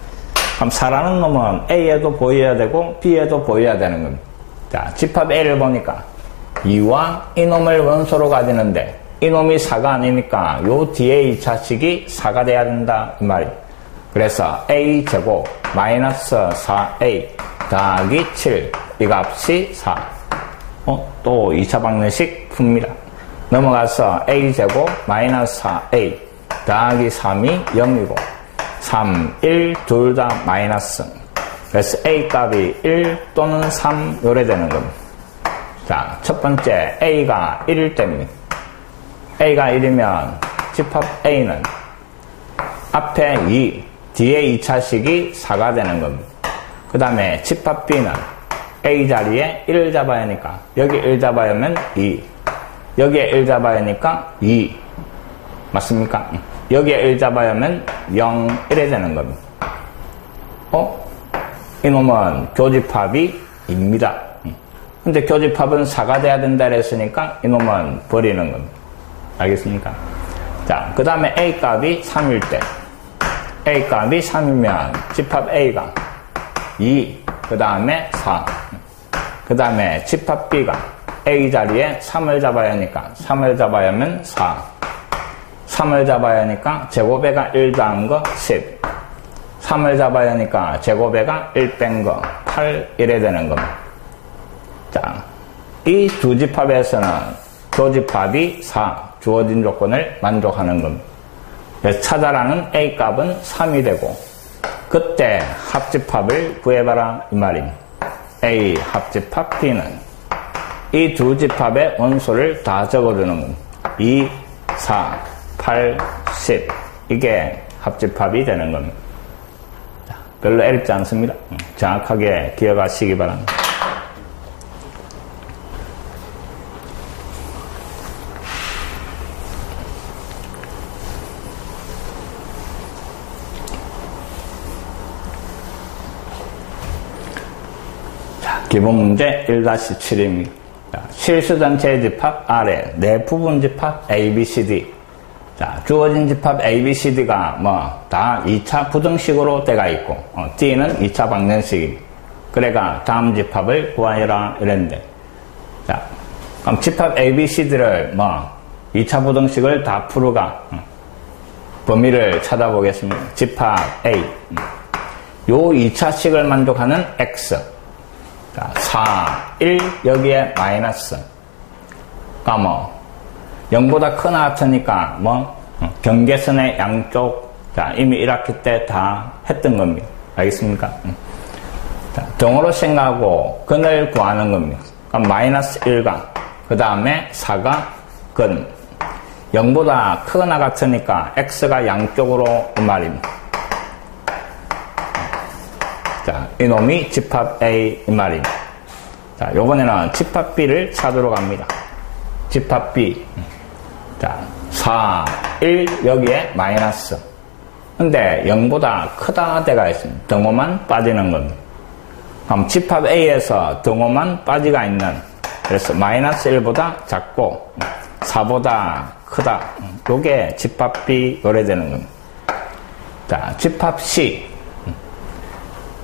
그럼 4라는 놈은 A에도 보여야 되고 B에도 보여야 되는 겁니다. 자, 집합 A를 보니까 2와 이놈을 원소로 가지는데 이놈이 4가 아니니까 요 뒤에 2차식이 4가 돼야 된다 이 말이에요. 그래서 a제곱 마이너스 4a 더하기 7 이 값이 4. 또 2차 방정식 풉니다. 넘어가서 a제곱 마이너스 4a 더하기 3이 0이고 3, 1 둘 다 마이너스. 그래서 a 값이 1 또는 3 요래 되는 겁니다. 자, 첫 번째 a가 1일 때입니다. a가 1이면 집합 a는 앞에 2, 뒤에 2차식이 4가 되는 겁니다. 그 다음에 집합 b는 a 자리에 1을 잡아야 하니까 여기 1 잡아야 하면 2, 여기에 1 잡아야 하니까 2 맞습니까? 여기에 1 잡아야 하면 0, 1이 되는 겁니다. 이놈은 교집합이 입니다. 근데 교집합은 4가 돼야 된다 그랬으니까 이놈은 버리는 겁니다. 알겠습니까? 자, 그 다음에 a 값이 3일 때 a 값이 3이면 집합 a가 2, 그 다음에 4, 그 다음에 집합 b가 a 자리에 3을 잡아야 하니까 3을 잡아야 하면 4, 3을 잡아야 하니까 제곱에가 1 더한 거 10, 3을 잡아야 하니까 제곱에가 1 뺀 거 8, 이래 되는 겁니다. 자, 이 두 집합에서는 교집합이 4, 주어진 조건을 만족하는 겁니다. 그래서 찾아라는 a 값은 3이 되고 그때 합집합을 구해봐라 이 말입니다. a 합집합 b는 이 두 집합의 원소를 다 적어주는 겁니다. 2, 4, 8, 10 이게 합집합이 되는 겁니다. 자, 별로 어렵지 않습니다. 정확하게 기억하시기 바랍니다. 기본 문제 1-7입니다. 실수 전체의 집합 아래 네 부분 집합 A, B, C, D. 자, 주어진 집합 A, B, C, D가 다 2차 부등식으로 되어 있고 D는 2차 방정식입니다. 그래가 다음 집합을 구하여라 이랬는데, 자, 그럼 집합 A, B, C, D를 2차 부등식을 다 풀어가 범위를 찾아보겠습니다. 집합 A 요 2차식을 만족하는 X. 자, 4, 1 여기에 마이너스. 그러니까 0보다 크나 같으니까 경계선의 양쪽, 자, 이미 1학기 때 다 했던 겁니다. 알겠습니까? 자, 등호로 생각하고 근을 구하는 겁니다. 그럼 마이너스 1가, 그 다음에 4가 근. 0보다 크거나 같으니까 x가 양쪽으로 이 말입니다. 자, 이놈이 집합 A 이 말입니다. 자, 요번에는 집합 B를 찾으러 갑니다. 집합 B. 자, 4, 1 여기에 마이너스. 근데 0보다 크다 데가 있습니다. 등호만 빠지는 겁니다. 그럼 집합 A에서 등호만 빠지가 있는, 그래서 마이너스 1보다 작고 4보다 크다. 요게 집합 B 요래되는 겁니다. 자, 집합 C.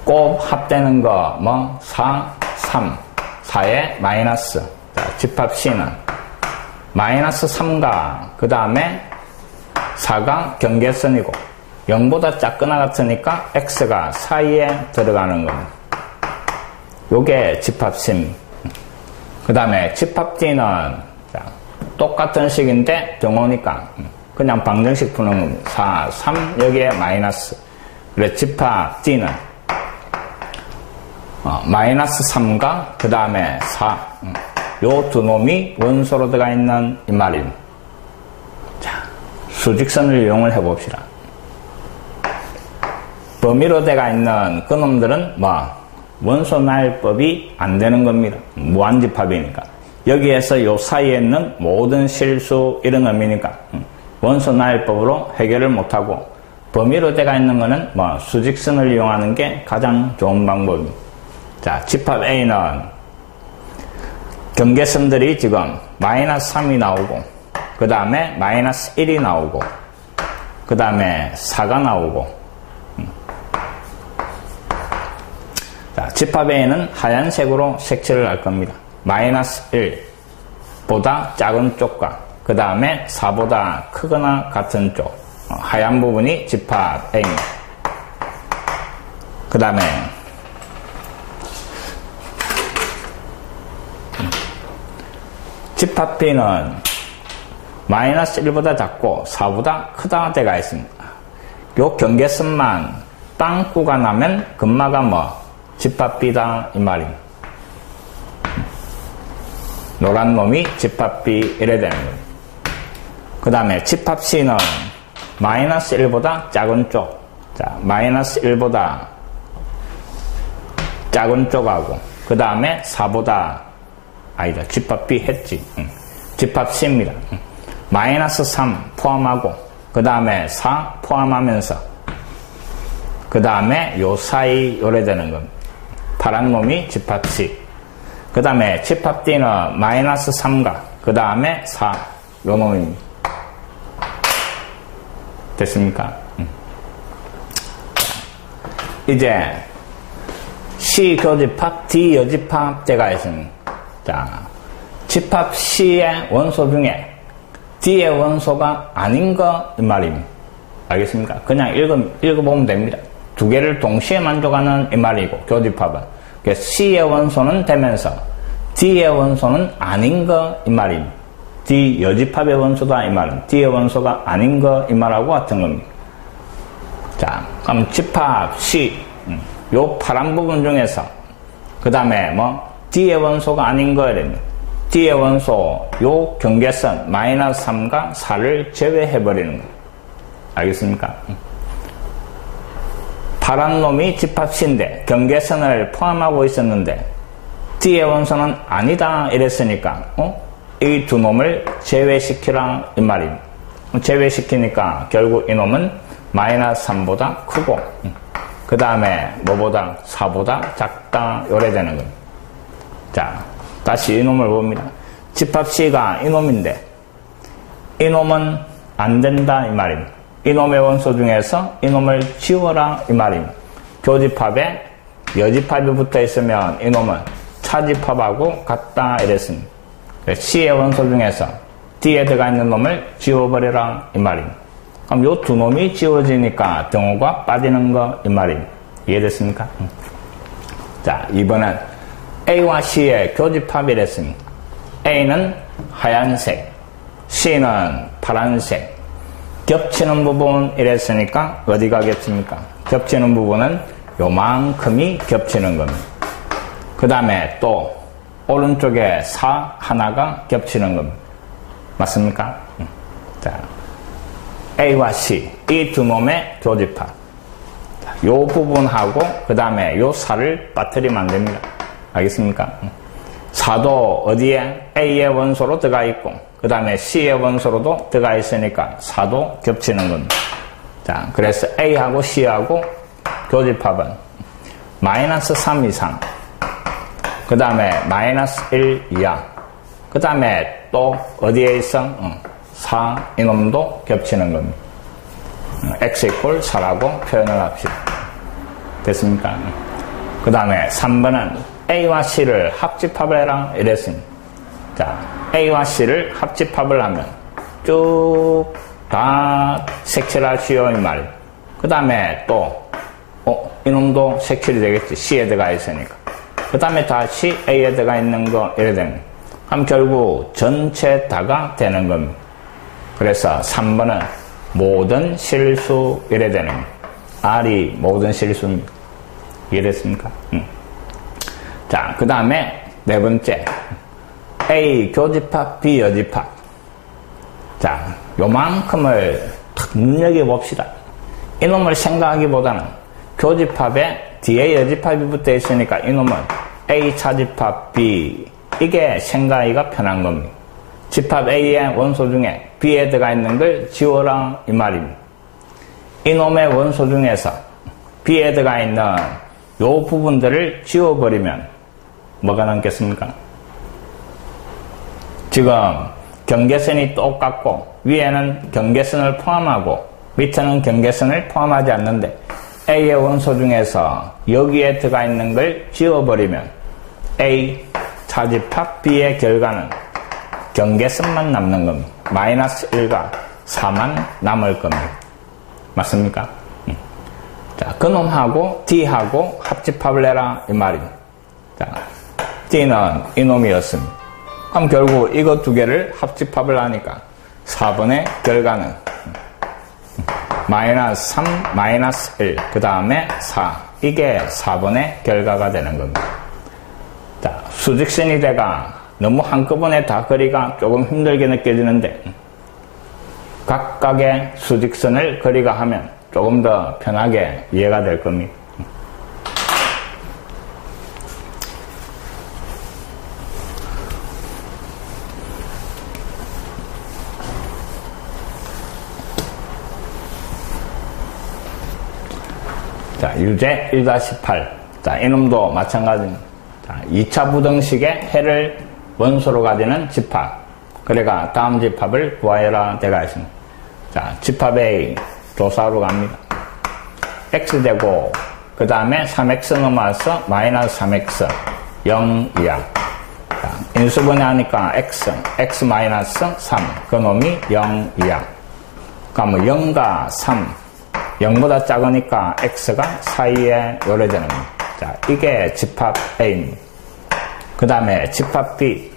꼭 합되는 거 4, 3, 4에 마이너스. 자, 집합 C는 마이너스 3가 그 다음에 4가 경계선이고 0보다 작거나 같으니까 X가 사이에 들어가는 겁니다. 요게 집합 C. 그 다음에 집합 D는 똑같은 식인데 등호니까 그냥 방정식 푸는 겁니다. 4, 3 여기에 마이너스. 그래 집합 D는 마이너스 3과 그 다음에 4. 요 두 놈이 원소로 들어가 있는 이 말입니다. 자, 수직선을 이용을 해봅시다. 범위로 들어가 있는 그 놈들은 원소 나열법이 안 되는 겁니다. 무한집합이니까. 여기에서 요 사이에 있는 모든 실수 이런 의미니까 원소 나열법으로 해결을 못하고 범위로 들어가 있는 거는 수직선을 이용하는 게 가장 좋은 방법입니다. 자, 집합 A는 경계선들이 지금 마이너스 3이 나오고 그 다음에 마이너스 1이 나오고 그 다음에 4가 나오고 자, 집합 A는 하얀색으로 색칠을 할 겁니다. 마이너스 1, 보다 작은 쪽과 그 다음에 4보다 크거나 같은 쪽 하얀 부분이 집합 A입니다. 그 다음에 집합 B는 마이너스 1보다 작고 4보다 크다 때가 있습니다. 요 경계선만 빵꾸가 나면 금마가 뭐 집합 B다 이 말입니다. 노란 놈이 집합 B 이래 되는 겁니다. 그 다음에 집합 C는 마이너스 1보다 작은 쪽, 자 마이너스 1보다 작은 쪽하고 그 다음에 4보다 아니다 집합 B 했지. 집합 C입니다. 마이너스 3 포함하고 그 다음에 4 포함하면서 그 다음에 요 사이 요래 되는 겁니다. 파란 놈이 집합 C. 그 다음에 집합 D는 마이너스 3과 그 다음에 4 요 놈입니다. 됐습니까? 이제 C 교집합 D 여집합 때가 있습니다. 자, 집합 C의 원소 중에 D의 원소가 아닌 거 이 말입니다. 알겠습니까? 그냥 읽어보면 됩니다. 두 개를 동시에 만족하는 이 말이고 교집합은 C의 원소는 되면서 D의 원소는 아닌 거 이 말입니다. D 여집합의 원소다 이 말은 D의 원소가 아닌 거 이 말하고 같은 겁니다. 자, 그럼 집합 C 요 파란 부분 중에서 그 다음에 뭐 D의 원소가 아닌 거 이랍니다. D의 원소 요 경계선 마이너스 3과 4를 제외해버리는 거예요. 알겠습니까? 파란 놈이 집합 C인데 경계선을 포함하고 있었는데 D의 원소는 아니다 이랬으니까 이 두 놈을 제외시키라 이 말입니다. 제외시키니까 결국 이 놈은 마이너스 3보다 크고 그 다음에 뭐보다 4보다 작다 요래 되는 겁니다. 자, 다시 이 놈을 봅니다. 집합 C가 이 놈인데 이 놈은 안 된다 이 말입니다. 이 놈의 원소 중에서 이 놈을 지워라 이 말입니다. 교집합에 여집합이 붙어 있으면 이 놈은 차집합하고 같다 이랬습니다. C의 원소 중에서 D에 들어가 있는 놈을 지워버려라 이 말입니다. 그럼 요 두 놈이 지워지니까 등호가 빠지는 거 이 말입니다. 이해됐습니까? 자, 이번엔 A와 C의 교집합이랬습니다. A는 하얀색, C는 파란색. 겹치는 부분 이랬으니까 어디가 겹칩니까? 겹치는 부분은 요만큼이 겹치는 겁니다. 그 다음에 또 오른쪽에 4 하나가 겹치는 겁니다. 맞습니까? 자, A와 C 이 두 놈의 교집합. 요 부분하고 그 다음에 요 4를 빠뜨리면 안 됩니다. 알겠습니까? 4도 어디에 A의 원소로 들어가 있고 그 다음에 C의 원소로도 들어가 있으니까 4도 겹치는 겁니다. 자, 그래서 A하고 C하고 교집합은 마이너스 3 이상 그 다음에 마이너스 1 이하 그 다음에 또 어디에 있어? 4 이놈도 겹치는 겁니다. x 이퀄 4라고 표현을 합시다. 됐습니까? 그 다음에 3번은 A와 C를 합집합을 해라 이랬습니다. 자, A와 C를 합집합을 하면 쭉 다 색칠하시오 이 말이에요. 그 다음에 또 이놈도 색칠이 되겠지. C에 들어가 있으니까. 그 다음에 다시 A에 들어가 있는 거 이래 되는 거예요. 그럼 결국 전체 다가 되는 겁니다. 그래서 3번은 모든 실수 이래 되는 거예요. R이 모든 실수입니다. 이해됐습니까? 자, 그 다음에 네 번째 A 교집합 B 여집합. 자, 요만큼을 탁 눈여겨봅시다. 이놈을 생각하기보다는 교집합에 D에 여집합이 붙어 있으니까 이놈은 A 차집합 B 이게 생각하기가 편한 겁니다. 집합 A의 원소 중에 B에 들어가 있는 걸 지워라 이 말입니다. 이놈의 원소 중에서 B에 들어가 있는 요 부분들을 지워버리면 뭐가 남겠습니까? 지금 경계선이 똑같고 위에는 경계선을 포함하고 밑에는 경계선을 포함하지 않는데 A의 원소 중에서 여기에 들어가 있는 걸 지워버리면 A 차집합 B의 결과는 경계선만 남는 겁니다. 마이너스 1과 4만 남을 겁니다. 맞습니까? 자, 그놈하고 D하고 합집합을 해라 이 말입니다. 자, D는 이놈이었습니다. 그럼 결국 이거 두 개를 합집합을 하니까 4번의 결과는 마이너스 3, 마이너스 1, 그 다음에 4. 이게 4번의 결과가 되는 겁니다. 자, 수직선이 돼가 너무 한꺼번에 다 그리가 조금 힘들게 느껴지는데 각각의 수직선을 그리가 하면 조금 더 편하게 이해가 될 겁니다. 자, 유제 1-8. 자, 이놈도 마찬가지입니다. 자, 2차 부등식의 해를 원소로 가지는 집합. 그러니까 다음 집합을 구하여라 되가 있습니다. 자, 집합 A 조사로 갑니다. X되고, 그 다음에 3X 넘어와서 마이너스 3X 0 이하. 자, 인수분해 하니까 X 마이너스 3. 그놈이 0 이하. 그러면 0과 3. 0보다 작으니까 x가 사이에 요래되는 겁니다. 자, 이게 집합 A입니다. 그 다음에 집합 B.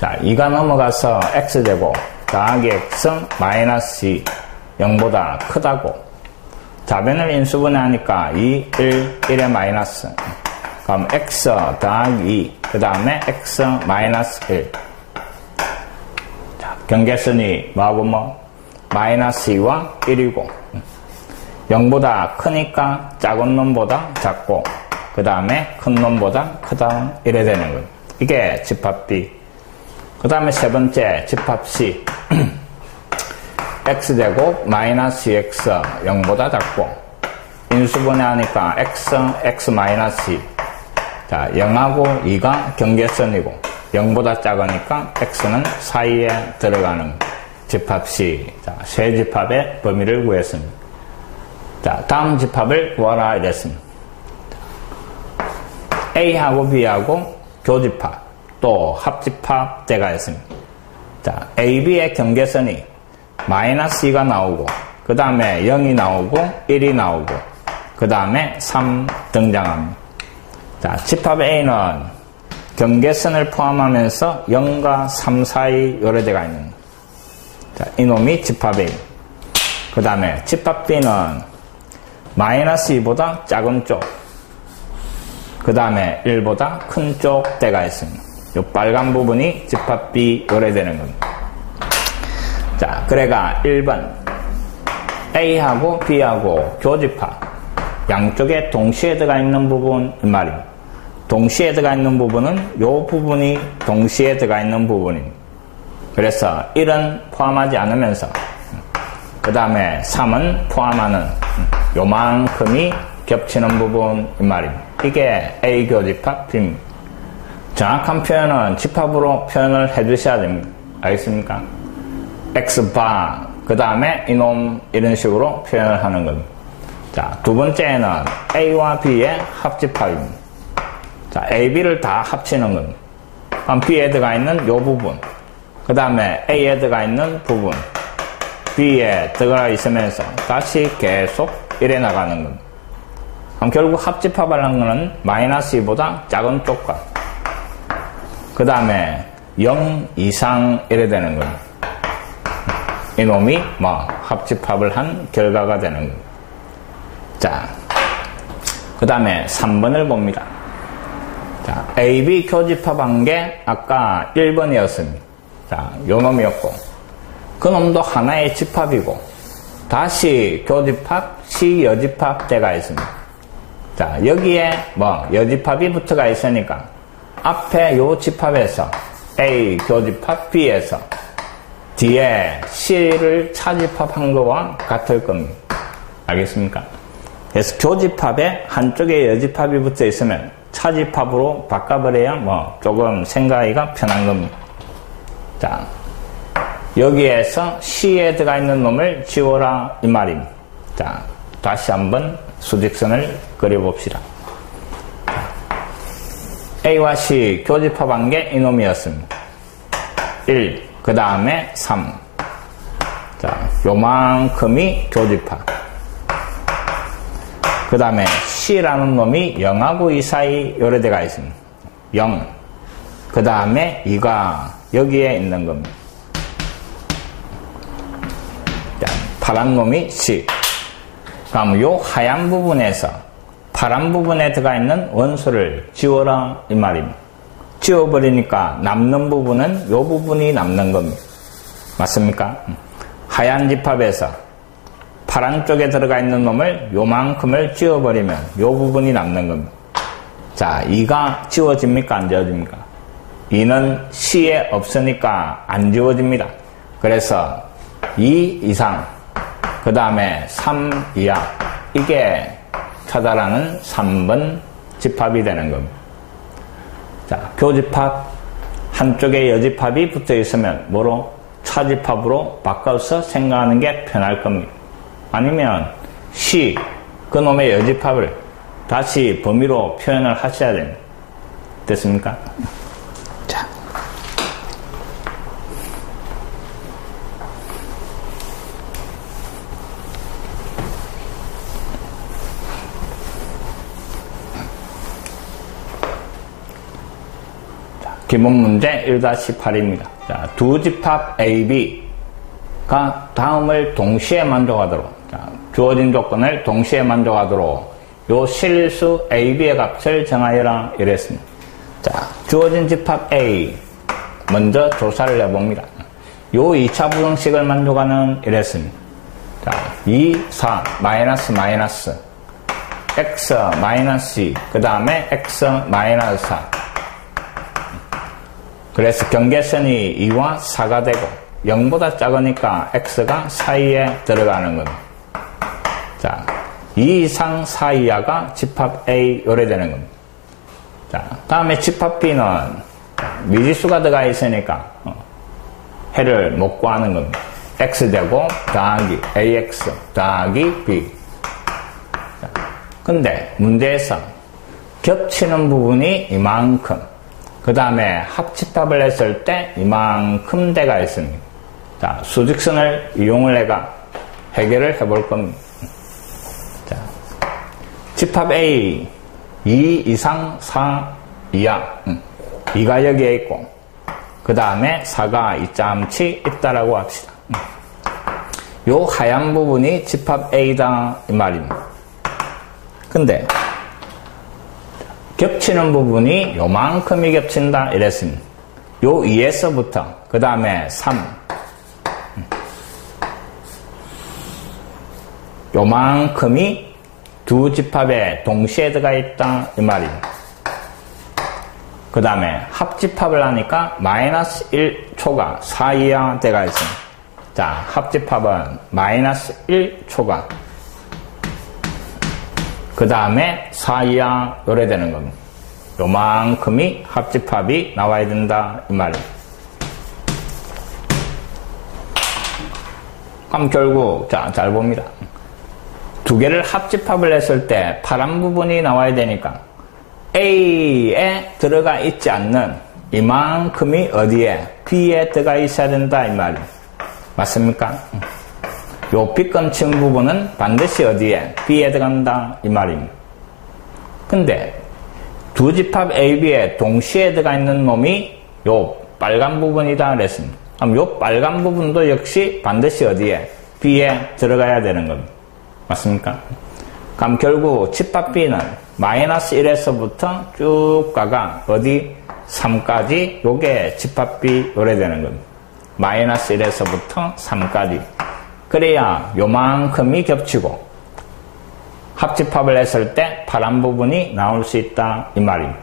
자, 2가 넘어가서 x되고 더하기 x 마이너스 2. 0보다 크다고. 자변을 인수분해 하니까 2, 1, 1의 마이너스. 그럼 x 더하기 2. 그 다음에 x 마이너스 1. 자, 경계선이 뭐하고 마이너스 2와 1이고 0보다 크니까 작은 놈보다 작고 그 다음에 큰 놈보다 크다 이래 되는 거예요. 이게 집합 B. 그 다음에 세 번째 집합 C. X제곱 마이너스 2X 0보다 작고 인수분해 하니까 X 마이너스 2. 자, 0하고 2가 경계선이고 0보다 작으니까 X는 사이에 들어가는 거예요. 집합 C. 자, 세 집합의 범위를 구했습니다. 자, 다음 집합을 구하라 이랬습니다. A하고 B하고 교집합, 또 합집합 때가 있습니다. 자, A, B의 경계선이 마이너스 2가 나오고, 그 다음에 0이 나오고, 1이 나오고, 그 다음에 3 등장합니다. 자, 집합 A는 경계선을 포함하면서 0과 3 사이 요래대가 있는 거예요. 자, 이놈이 집합 A. 그 다음에 집합 B는 마이너스 2보다 작은 쪽, 그 다음에 1보다 큰 쪽 때가 있습니다. 이 빨간 부분이 집합 B 요래되는 겁니다. 자, 그래가 1번 A하고 B하고 교집합, 양쪽에 동시에 들어가 있는 부분 이 말입니다. 동시에 들어가 있는 부분은 이 부분이 동시에 들어가 있는 부분입니다. 그래서 1은 포함하지 않으면서 그 다음에 3은 포함하는 요만큼이 겹치는 부분 이 말입니다. 이게 A 교집합 B입니다. 정확한 표현은 집합으로 표현을 해주셔야 됩니다. 알겠습니까? X바 그 다음에 이놈 이런 식으로 표현을 하는 겁니다. 자, 두 번째는 A와 B의 합집합입니다. 자, A, B를 다 합치는 겁니다. 그럼 B에 들어가 있는 요 부분, 그 다음에 A에 들어가 있는 부분, B에 들어가 있으면서 다시 계속 이래 나가는 겁니다. 그럼 결국 합집합을 한 거는 마이너스 2보다 작은 쪽과 그 다음에 0 이상 이래 되는 겁니다. 이놈이 합집합을 한 결과가 되는 겁니다. 자, 그 다음에 3번을 봅니다. 자, AB 교집합한 게 아까 1번이었습니다. 자, 요 놈이었고, 그 놈도 하나의 집합이고, 다시 교집합, C 여집합 때가 있습니다. 자, 여기에 여집합이 붙어가 있으니까, 앞에 요 집합에서, A 교집합 B에서, 뒤에 C를 차집합한 거와 같을 겁니다. 알겠습니까? 그래서 교집합에 한쪽에 여집합이 붙어 있으면, 차집합으로 바꿔버려야 조금 생각하기가 편한 겁니다. 자, 여기에서 C에 들어가 있는 놈을 지워라 이 말입니다. 자, 다시 한번 수직선을 그려봅시다. A와 C 교집합한 게 이놈이었습니다. 1, 그 다음에 3. 자, 요만큼이 교집합. 그 다음에 C라는 놈이 0하고 2 사이 요래대가 있습니다. 0. 그 다음에 2가 여기에 있는 겁니다. 자, 파란 놈이 C. 그럼 요 하얀 부분에서 파란 부분에 들어가 있는 원소를 지워라 이 말입니다. 지워버리니까 남는 부분은 요 부분이 남는 겁니다. 맞습니까? 하얀 집합에서 파란 쪽에 들어가 있는 놈을 요만큼을 지워버리면 요 부분이 남는 겁니다. 자, 2가 지워집니까? 안 지워집니까? 2는 C에 없으니까 안 지워집니다. 그래서 2 이상, 그 다음에 3 이하, 이게 찾아라는 3번 집합이 되는 겁니다. 자, 교집합, 한쪽에 여집합이 붙어 있으면 뭐로? 차집합으로 바꿔서 생각하는 게 편할 겁니다. 아니면 C, 그놈의 여집합을 다시 범위로 표현을 하셔야 됩니다. 됐습니까? 자. 기본 문제 1-8입니다. 자, 두 집합 A, B가 다음을 동시에 만족하도록, 자, 주어진 조건을 동시에 만족하도록 요 실수 A, B의 값을 정하여라 이랬습니다. 자, 주어진 집합 A 먼저 조사를 해봅니다. 요 2차 부등식을 만족하는 이랬습니다. 자, 2, 4, 마이너스 마이너스 x 마이너스 2, 그 다음에 x 마이너스 4. 그래서 경계선이 2와 4가 되고 0보다 작으니까 x가 사이에 들어가는 겁니다. 자, 2 이상 4 이하가 집합 A 요래되는 겁니다. 자, 다음에 집합 B는 미지수가 들어가 있으니까 해를 못 구하는 겁니다. x제곱 더하기 ax 더하기 b. 자, 근데 문제에서 겹치는 부분이 이만큼, 그 다음에 합집합을 했을 때 이만큼 대가 있습니다. 자, 수직선을 이용을 해가 해결을 해볼 겁니다. 자, 집합 A 2 이상 4 이하, 2가 여기에 있고 그 다음에 4가 이짬치 있다라고 합시다. 요 하얀 부분이 집합 A다 이 말입니다. 근데 겹치는 부분이 요만큼이 겹친다 이랬습니다. 요 2에서부터 그 다음에 3, 요만큼이 두 집합에 동시에 들어가 있다 이 말입니다. 그 다음에 합집합을 하니까 마이너스 1초가 4 이하 들어가 있습니다. 자, 합집합은 마이너스 1초가 그 다음에 4 이하 요래되는 겁니다. 요만큼이 합집합이 나와야 된다 이 말입니다. 그럼 결국 자, 잘 봅니다. 두 개를 합집합을 했을 때 파란 부분이 나와야 되니까 A에 들어가 있지 않는 이만큼이 어디에? B에 들어가 있어야 된다 이 말입니다. 맞습니까? 요 빗금친 부분은 반드시 어디에? B에 들어간다 이 말입니다. 근데 두 집합 A, B에 동시에 들어가 있는 놈이 요 빨간 부분이다 그랬습니다. 그럼 요 빨간 부분도 역시 반드시 어디에? B에 들어가야 되는 겁니다. 맞습니까? 그럼 결국 집합 B는 마이너스 1에서부터 쭉 가가 어디? 3까지 요게 집합 B 요래되는 겁니다. 마이너스 1에서부터 3까지. 그래야 요만큼이 겹치고 합집합을 했을 때 파란 부분이 나올 수 있다 이 말입니다.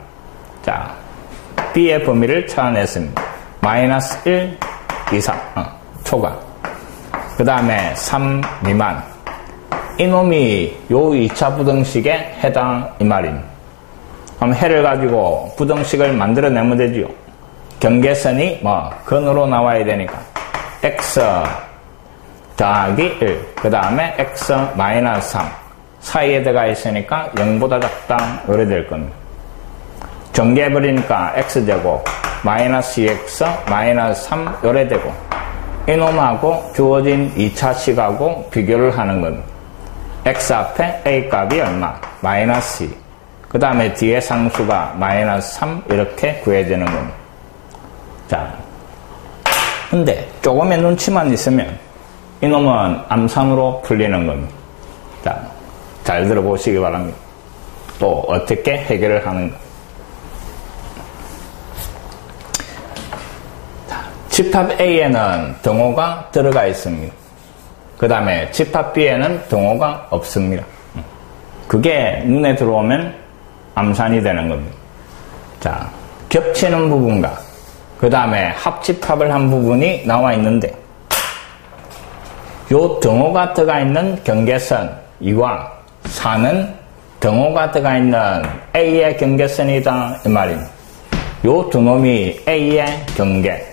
자, B의 범위를 찾아냈습니다. 마이너스 1 이상 초과, 그 다음에 3 미만. 이놈이 요 2차 부등식에 해당 이 말입니다. 그럼 해를 가지고 부등식을 만들어내면 되지요. 경계선이 근으로 나와야 되니까 x 더하기 1, 그 다음에 x 마이너스 3 사이에 들어가 있으니까 0보다 작다 요래 될 겁니다. 전개해버리니까 x제곱 마이너스 2x, 마이너스 3 요래 되고 이놈하고 주어진 2차 식하고 비교를 하는 겁니다. x 앞에 a 값이 얼마? 마이너스 2. 그 다음에 뒤에 상수가 마이너스 3 이렇게 구해지는 겁니다. 자, 근데 조금의 눈치만 있으면 이놈은 암산으로 풀리는 겁니다. 자, 잘 들어보시기 바랍니다. 또 어떻게 해결을 하는가? 집합 A에는 등호가 들어가 있습니다. 그 다음에 집합 B에는 등호가 없습니다. 그게 눈에 들어오면 암산이 되는 겁니다. 자, 겹치는 부분과 그 다음에 합집합을 한 부분이 나와 있는데 요 등호가 들어가 있는 경계선 2와 4는 등호가 들어가 있는 A의 경계선이다 이 말입니다. 요 두 놈이 A의 경계,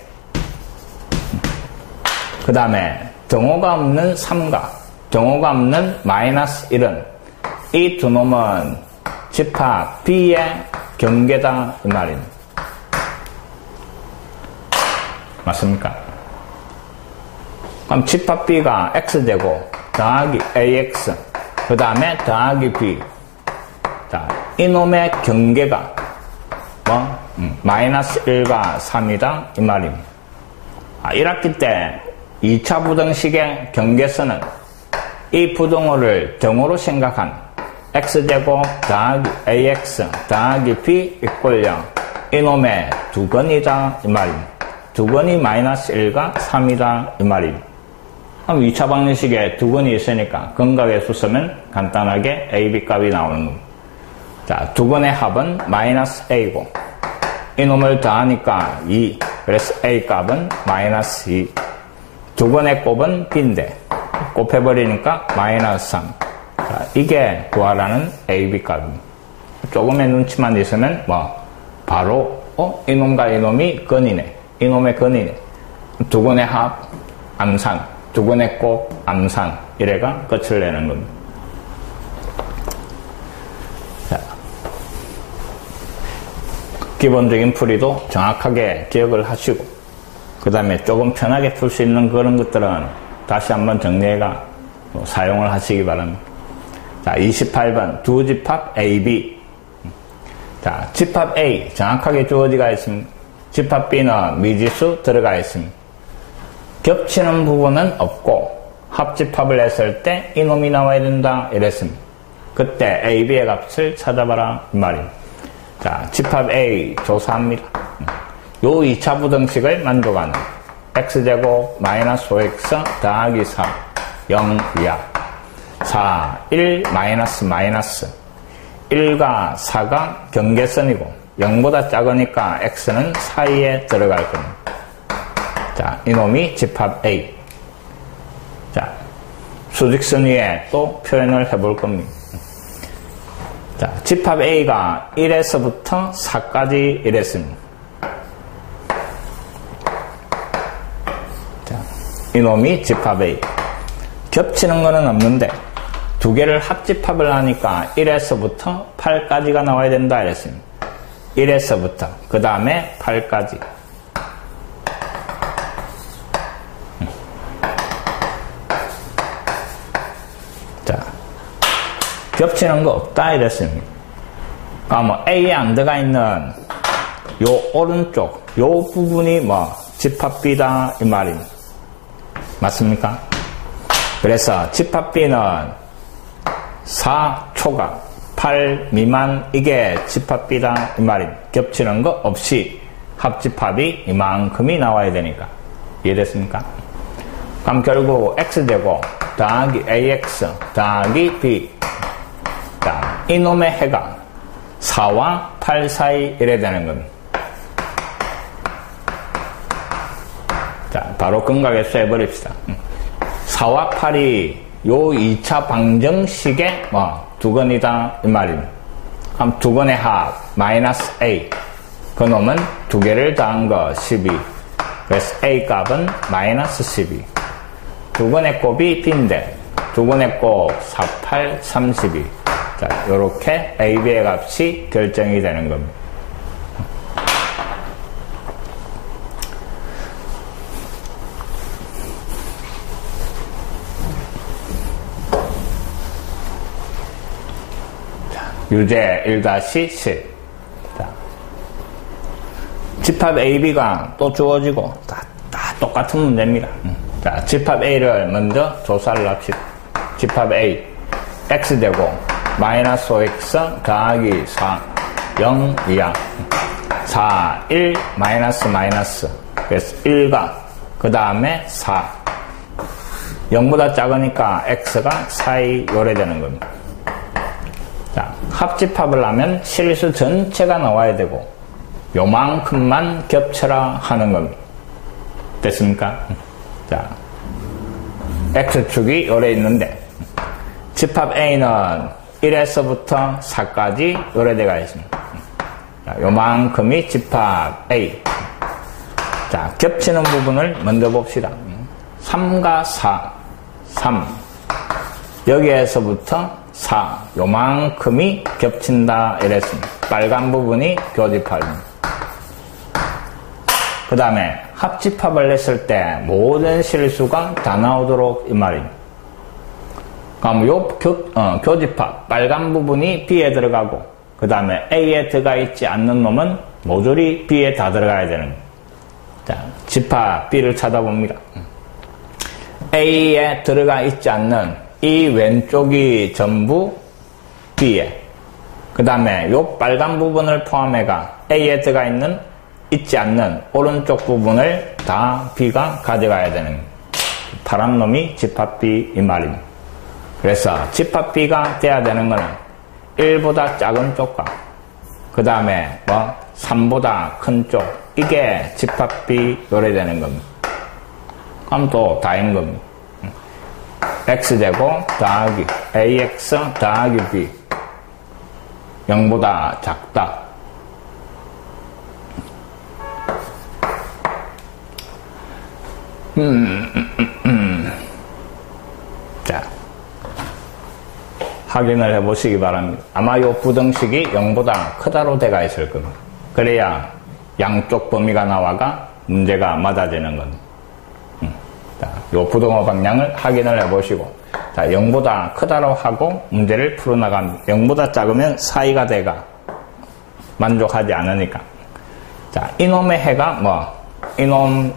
그 다음에 등호가 없는 3과 등호가 없는 마이너스 1은 이 두 놈은 집합 B의 경계다 이 말입니다. 맞습니까? 그럼 집합 B가 X되고 더하기 AX 그 다음에 더하기 B. 자, 이놈의 경계가 뭐? 마이너스 1과 3이다 이 말입니다. 1학기 때 2차 부등식의 경계선은 이 부등호를 등호로 생각한 x제곱 더하기 ax 더하기 b 이꼴 0 이놈의 두근이다 이 말입니다. 두근이 마이너스 1과 3이다 이 말입니다. 그럼 2차 방정식에 두근이 있으니까 근각의 수 쓰면 간단하게 a, b 값이 나오는 겁니다. 자, 두근의 합은 마이너스 a고 이놈을 더하니까 2. 그래서 a 값은 마이너스 2. 두근의 곱은 b인데 곱해버리니까 마이너스 3. 자, 이게 구하라는 a, b 값입니다. 조금의 눈치만 있으면 뭐 바로 이놈과 이놈이 근이네. 이놈의 근이네. 두근의 합 암산, 두근의 곱 암산 이래가 끝을 내는 겁니다. 자, 기본적인 풀이도 정확하게 기억을 하시고 그 다음에 조금 편하게 풀 수 있는 그런 것들은 다시 한번 정리해가 사용을 하시기 바랍니다. 자, 28번 두 집합 A, B. 자, 집합 A 정확하게 주어지가 있습니다. 집합 B는 미지수 들어가 있습니다. 겹치는 부분은 없고 합집합을 했을 때 이놈이 나와야 된다 이랬습니다. 그때 A, B의 값을 찾아봐라 이 말입니다. 자, 집합 A 조사합니다. 요 2차 부등식을 만족하는 x제곱 마이너스 5x 더하기 4 0 이하 4 1 마이너스 1과 4가 경계선이고 0보다 작으니까 x는 사이에 들어갈 겁니다. 자, 이놈이 집합 A. 자, 수직선 위에 또 표현을 해볼 겁니다. 자, 집합 A가 1에서부터 4까지 이랬습니다. 자, 이놈이 집합 A. 겹치는 거는 없는데 두 개를 합집합을 하니까 1에서부터 8까지가 나와야 된다 이랬습니다. 1에서부터 그 다음에 8까지. 자, 겹치는 거 없다 이랬습니다. 뭐 A에 안 들어가 있는 요 오른쪽 요 부분이 뭐 집합 B다 이 말입니다. 맞습니까? 그래서 집합 B는 4 초각 8 미만 이게 집합 B다 이 말입니다. 겹치는 거 없이 합집합이 이만큼이 나와야 되니까. 이해됐습니까? 그럼 결국 x제곱 더하기 ax 더하기 b. 자, 이놈의 해가 4와 8 사이 이래 되는 겁니다. 자, 바로 근각에서 해버립시다. 4와 8이 요 2차 방정식의 두근이다 이 말입니다. 그럼 두근의 합 마이너스 a. 그놈은 두 개를 더한 거 12. 그래서 a 값은 마이너스 12. 두근의 곱이 b인데 두근의 곱 4, 8, 32. 자, 요렇게 a, b의 값이 결정이 되는 겁니다. 유제 1-10. 자, 집합 AB가 또 주어지고 다 똑같은 문제입니다. 자, 집합 A를 먼저 조사를 합시다. 집합 A X되고 마이너스 5X 더하기 4 0 2야 4 1 마이너스 그래서 1과 그 다음에 4 0보다 작으니까 X가 4에 요래되는 겁니다. 자, 합집합을 하면 실수 전체가 나와야 되고 요만큼만 겹쳐라 하는 겁니다. 됐습니까? 자, X축이 요래 있는데 집합 A는 1에서부터 4까지 요래되어 있습니다. 자, 요만큼이 집합 A. 자, 겹치는 부분을 먼저 봅시다. 3과 4, 3. 여기에서부터 4, 요만큼이 겹친다 이랬습니다. 빨간 부분이 교집합입니다. 그 다음에 합집합을 했을 때 모든 실수가 다 나오도록 이 말입니다. 그럼 요 교집합, 빨간 부분이 B에 들어가고 그 다음에 A에 들어가 있지 않는 놈은 모조리 B에 다 들어가야 되는 거예요. 자, 집합 B를 찾아봅니다. A에 들어가 있지 않는 이 왼쪽이 전부 B에, 그 다음에 요 빨간 부분을 포함해가 A에 들어가 있지 않는 오른쪽 부분을 다 B가 가져가야 되는 거예요. 파란 놈이 집합 B 이 말입니다. 그래서 집합 B가 돼야 되는 거는 1보다 작은 쪽과 그 다음에 3보다 큰 쪽, 이게 집합 B 요래되는 겁니다. 그럼 또 다인 겁니다. X제곱 더하기 AX 더하기 B 0보다 작다. 자, 확인을 해보시기 바랍니다. 아마 이 부등식이 0보다 크다로 돼가 있을 겁니다. 그래야 양쪽 범위가 나와가 문제가 맞아지는 겁니다. 자, 이 부등호 방향을 확인을 해보시고, 자, 0보다 크다로 하고 문제를 풀어나갑니다. 0보다 작으면 사이가 돼가 만족하지 않으니까. 자, 이놈의 해가 이놈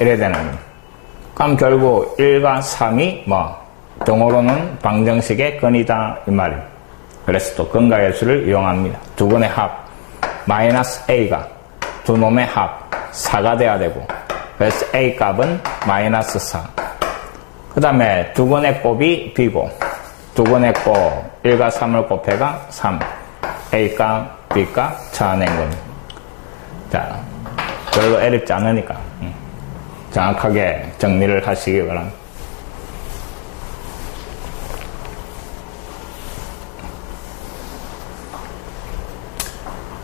이래 되는 겁니다. 그럼 결국 1과 3이 등호로는 방정식의 근이다 이 말입니다. 그래서 또 근가계수를 이용합니다. 두 근의 합 마이너스 A가 두 놈의 합 4가 돼야 되고, 그래서 A 값은 마이너스 4. 그 다음에 두 근의 곱이 B고 두 근의 곱 1과 3을 곱해가 3. A 값, B 값 찾아낸 겁니다. 자, 별로 어렵지 않으니까 정확하게 정리를 하시기 바랍니다.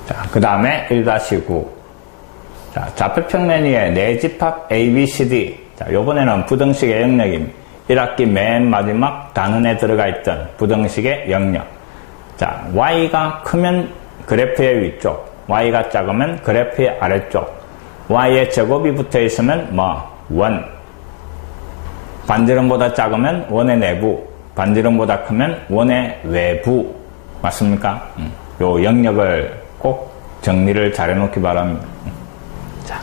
자, 그 다음에 1-9. 자, 좌표평면 위에 네 집합 A, B, C, D. 자, 요번에는 부등식의 영역입니다. 1학기 맨 마지막 단원에 들어가 있던 부등식의 영역. 자, Y가 크면 그래프의 위쪽, Y가 작으면 그래프의 아래쪽, Y의 제곱이 붙어 있으면 원. 반지름보다 작으면 원의 내부, 반지름보다 크면 원의 외부. 맞습니까? 요 영역을 꼭 정리를 잘 해놓기 바랍니다. 자,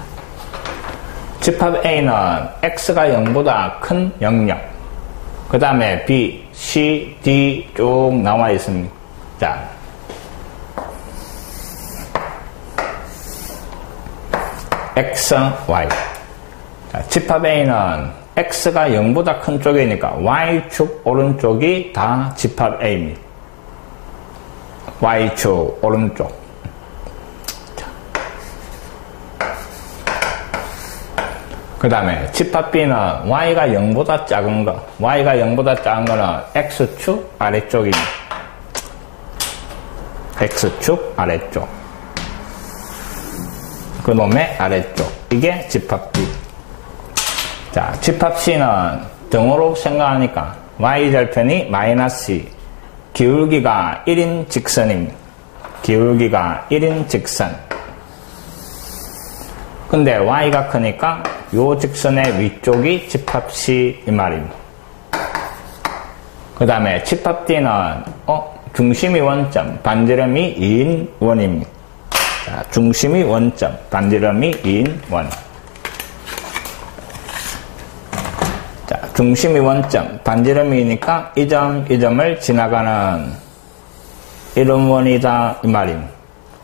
집합 A는 X가 0보다 큰 영역, 그 다음에 B, C, D 쭉 나와 있습니다. 자, X, Y. 자, 집합 A는 X가 0보다 큰 쪽이니까 Y축 오른쪽이 다 집합 A입니다. Y축 오른쪽. 그 다음에 집합 B는 Y가 0보다 작은 거, Y가 0보다 작은 거는 X축 아래쪽입니다. X축 아래쪽. 그 놈의 아래쪽. 이게 집합 B. 자, 집합 C는 등호로 생각하니까 Y절편이 마이너스 2. 기울기가 1인 직선입니다. 기울기가 1인 직선. 근데 Y가 크니까 요 직선의 위쪽이 집합 C 이 말입니다. 그 다음에 집합 D는 중심이 원점, 반지름이 2인 원입니다. 자, 중심이 원점, 반지름이 2인 원. 자, 중심이 원점, 반지름이니까 이 점, 이 점을 지나가는 이런 원이다 이 말입니다.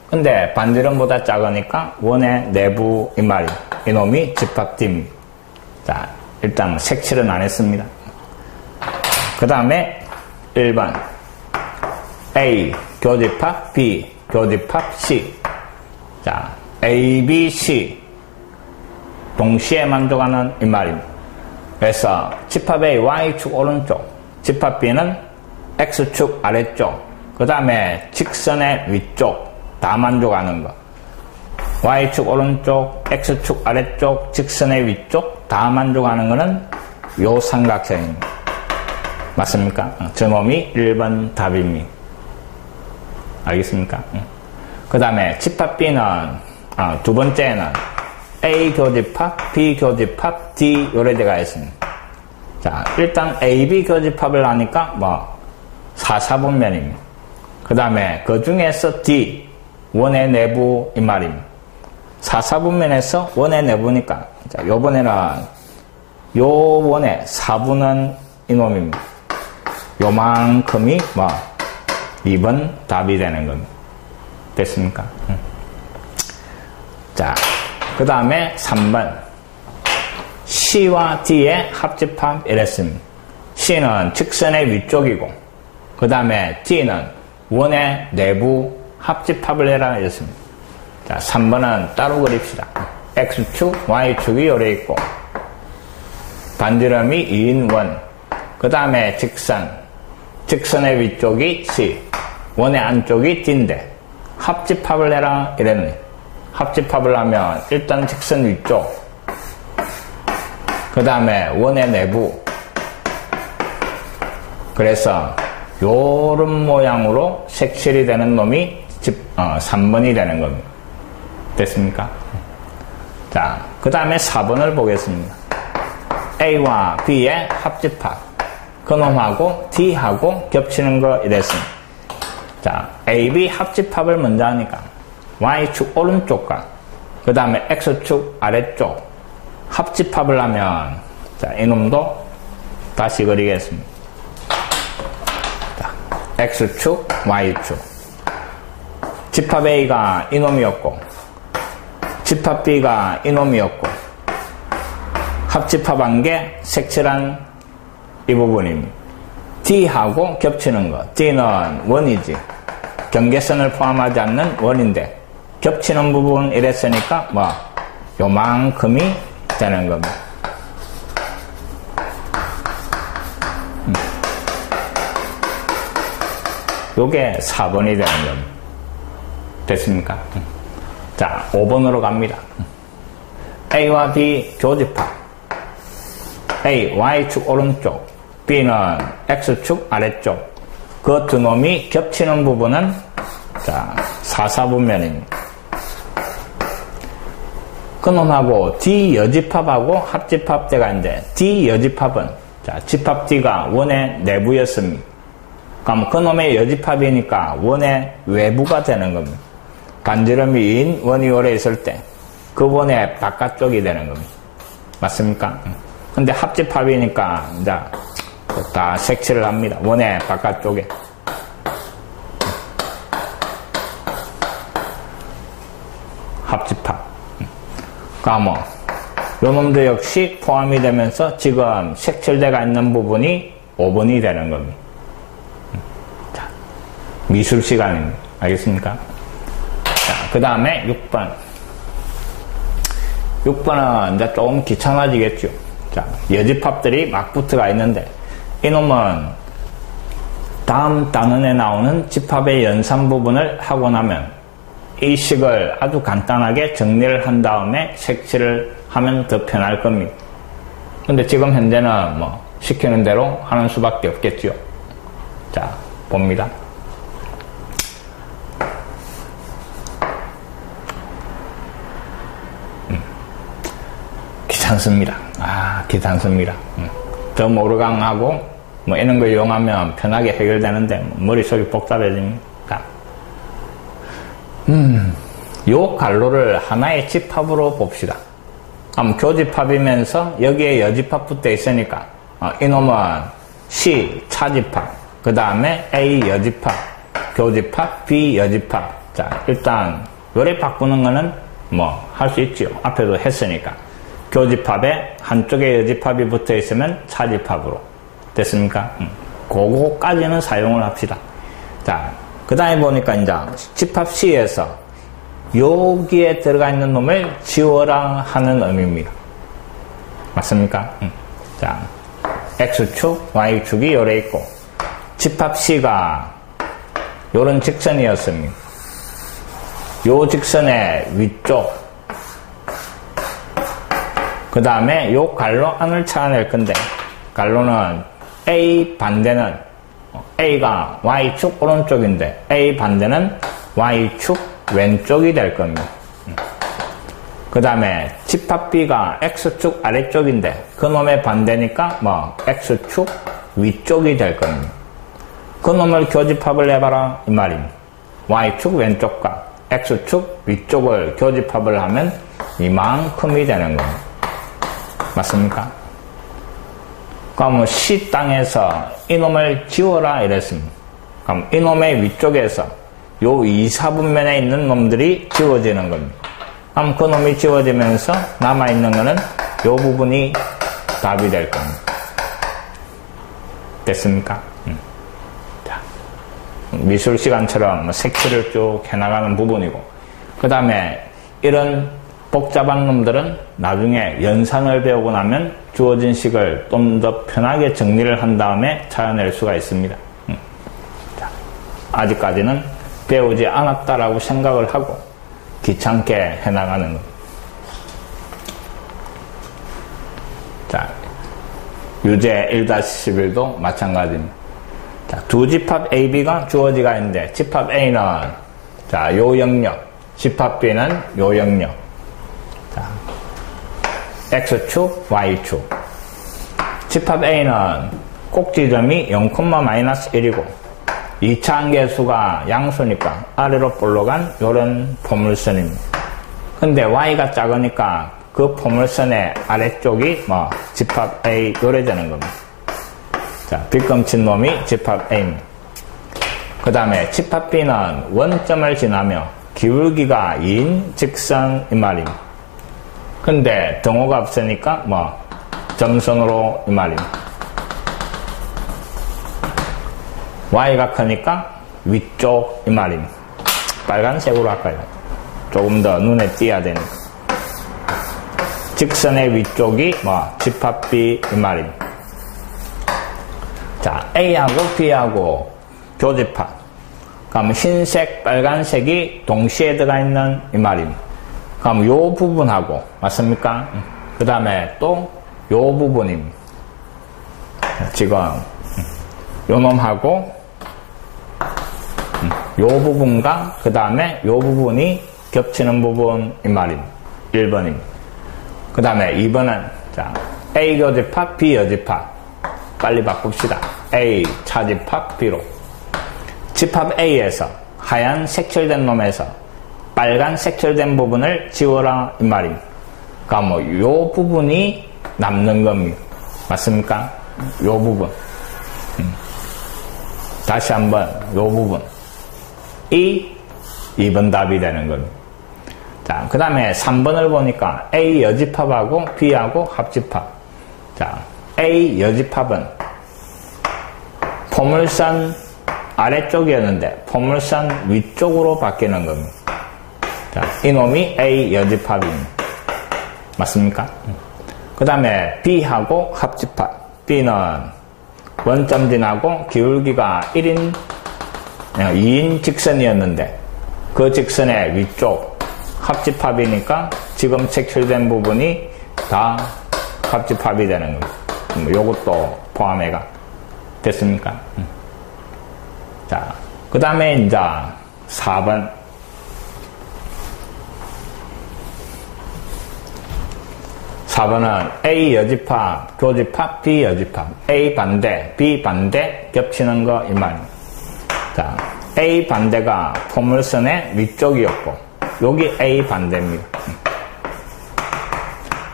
근데 반지름보다 작으니까 원의 내부 이 말입니다. 이놈이 집합띠입니다. 자, 일단 색칠은 안 했습니다. 그 다음에 1번 A 교집합, B 교집합, C. 자, A, B, C 동시에 만족하는 이 말입니다. 그래서 집합 A Y축 오른쪽, 집합 B는 X축 아래쪽, 그 다음에 직선의 위쪽 다 만족하는 거. Y축 오른쪽, X축 아래쪽, 직선의 위쪽 다 만족하는 거는 요 삼각형입니다. 맞습니까? 저놈이 1번 답입니다. 알겠습니까? 그 다음에 집합 B는 두 번째는 A 교집합, B 교집합, D 요래대가 있습니다. 자, 일단 AB 교집합을 하니까 4사분면입니다. 그 다음에 그 중에서 D 원의 내부 이 말입니다. 4사분면에서 원의 내부니까 자, 요번에는 요 원의 4분은 이놈입니다. 요만큼이 2번 답이 되는 겁니다. 됐습니까? 자, 그 다음에 3번 C와 D의 합집합 이랬습니다. C는 직선의 위쪽이고 그 다음에 D는 원의 내부 합집합을 해라 이랬습니다. 자, 3번은 따로 그립시다. X축, Y축이 요래 있고 반지름이 2인 원, 그 다음에 직선의 위쪽이 C, 원의 안쪽이 D인데 합집합을 해라 이랬네. 합집합을 하면 일단 직선 위쪽, 그 다음에 원의 내부. 그래서 요런 모양으로 색칠이 되는 놈이 3번이 되는 겁니다. 됐습니까? 자, 그 다음에 4번을 보겠습니다. A와 B의 합집합. 그놈하고 D하고 겹치는 거 이랬습니다. 자, AB 합집합을 먼저 하니까 Y축 오른쪽과 그 다음에 X축 아래쪽 합집합을 하면 자, 이놈도 다시 그리겠습니다. 자, X축, Y축. 집합 A가 이놈이었고 집합 B가 이놈이었고 합집합한 게 색칠한 이 부분입니다. D하고 겹치는 거. D는 원이지. 경계선을 포함하지 않는 원인데 겹치는 부분 이랬으니까 요만큼이 되는 겁니다. 요게 4번이 되는 겁니다. 됐습니까? 자, 5번으로 갑니다. A와 B 교집합. A, Y축 오른쪽, B는 X축 아래쪽. 그 두 놈이 겹치는 부분은 자, 4사분면입니다. 그 놈하고 D 여집합하고 합집합대가 있는데 D 여집합은 자, 집합 D가 원의 내부였습니다. 그럼 그 놈의 여집합이니까 원의 외부가 되는 겁니다. 반지름이 2인 원이 오래 있을 때 그 원의 바깥쪽이 되는 겁니다. 맞습니까? 근데 합집합이니까 이제 다 색칠을 합니다. 원의 바깥쪽에. 합집합. 그러면 요 놈도 역시 포함이 되면서 지금 색칠대가 있는 부분이 5번이 되는 겁니다. 자, 미술 시간입니다. 알겠습니까? 자, 그 다음에 6번. 6번은 이제 조금 귀찮아지겠죠. 자, 여집합들이 막부트가 있는데 이놈은 다음 단원에 나오는 집합의 연산 부분을 하고 나면 이 식을 아주 간단하게 정리를 한 다음에 색칠을 하면 더 편할 겁니다. 근데 지금 현재는 시키는 대로 하는 수밖에 없겠죠. 자, 봅니다. 귀찮습니다. 귀찮습니다. 저 모르강하고 뭐 이런 거 이용하면 편하게 해결되는데 머릿속이 복잡해집니까? 요 갈로를 하나의 집합으로 봅시다. 그럼 교집합이면서 여기에 여집합 붙어 있으니까 이놈은 C 차집합, 그 다음에 A 여집합, 교집합, B 여집합. 자, 일단 요래 바꾸는 거는 뭐 할 수 있지요. 앞에도 했으니까. 교집합에 한쪽에 여집합이 붙어 있으면 차집합으로 됐습니까? 그거까지는 사용을 합시다. 자, 그 다음에 보니까 이제 집합 C에서 여기에 들어가 있는 놈을 지워라 하는 의미입니다. 맞습니까? 자, X축, Y축이 요래 있고 집합 C가 요런 직선이었습니다. 요 직선의 위쪽, 그 다음에 요 갈로 안을 찾아낼 건데, 갈로는 A 반대는 A가 Y축 오른쪽인데 A 반대는 Y축 왼쪽이 될 겁니다. 그 다음에 집합 B가 X축 아래쪽인데 그놈의 반대니까 뭐 X축 위쪽이 될 겁니다. 그놈을 교집합을 해봐라 이 말입니다. Y축 왼쪽과 X축 위쪽을 교집합을 하면 이만큼이 되는 겁니다. 맞습니까? 그럼 C 땅에서 이놈을 지워라 이랬습니다. 그럼 이놈의 위쪽에서 요 2, 4분면에 있는 놈들이 지워지는 겁니다. 그럼 그 놈이 지워지면서 남아있는 거는 요 부분이 답이 될 겁니다. 됐습니까? 자, 미술 시간처럼 색칠을 쭉 해나가는 부분이고, 그 다음에 이런 복잡한 놈들은 나중에 연산을 배우고 나면 주어진 식을 좀 더 편하게 정리를 한 다음에 찾아낼 수가 있습니다. 자, 아직까지는 배우지 않았다라고 생각을 하고 귀찮게 해나가는 겁니다. 자, 유제 1-11도 마찬가지입니다. 자, 두 집합 AB가 주어지가 있는데 집합 A는 자, 요 영역, 집합 B는 요 영역. 자, X축, Y축. 집합 A는 꼭지점이 0,-1이고 2차 한계수가 양수니까 아래로 볼록한 요런 포물선입니다. 근데 Y가 작으니까 그 포물선의 아래쪽이 뭐 집합 A 요래 되는 겁니다. 자, 빗금친 놈이 집합 A입니다. 그 다음에 집합 B는 원점을 지나며 기울기가 2인 직선 이 말입니다. 근데 등호가 없으니까 뭐 점선으로 이 말입니다. Y가 크니까 위쪽 이 말입니다. 빨간색으로 할까요? 조금 더 눈에 띄어야 되니까. 직선의 위쪽이 뭐 집합 B 이 말입니다. 자, A하고 B하고 교집합. 그럼 흰색, 빨간색이 동시에 들어가 있는 이 말입니다. 그럼 요 부분하고 맞습니까? 그 다음에 또 요 부분입니다. 지금 요 놈하고 요 부분과 그 다음에 요 부분이 겹치는 부분 이 말입니다. 1번입니다. 그 다음에 2번은 자, A 교집합, B 여집합. 빨리 바꿉시다. A 차집합, B로. 집합 A에서 하얀 색칠된 놈에서 빨간 색칠된 부분을 지워라 이 말입니다. 그러니까 뭐 요 부분이 남는 겁니다. 맞습니까? 요 부분. 다시 한번 요 부분. 이 2번 답이 되는 겁니다. 자, 그 다음에 3번을 보니까 A 여집합하고 B하고 합집합. 자, A 여집합은 포물선 아래쪽이었는데 포물선 위쪽으로 바뀌는 겁니다. 자, 이놈이 A 여집합입니다. 맞습니까? 그 다음에 B하고 합집합. B는 원점 지나고 기울기가 2인 직선이었는데 그 직선의 위쪽 합집합이니까 지금 색칠된 부분이 다 합집합이 되는 겁니다. 요것도 포함해가 됐습니까? 자, 그 다음에 이제 4번. 4번은 A 여집합, 교집합, B 여집합. A 반대, B 반대 겹치는 거 이 말입니다. 자, A 반대가 포물선의 위쪽이었고 여기 A 반대입니다.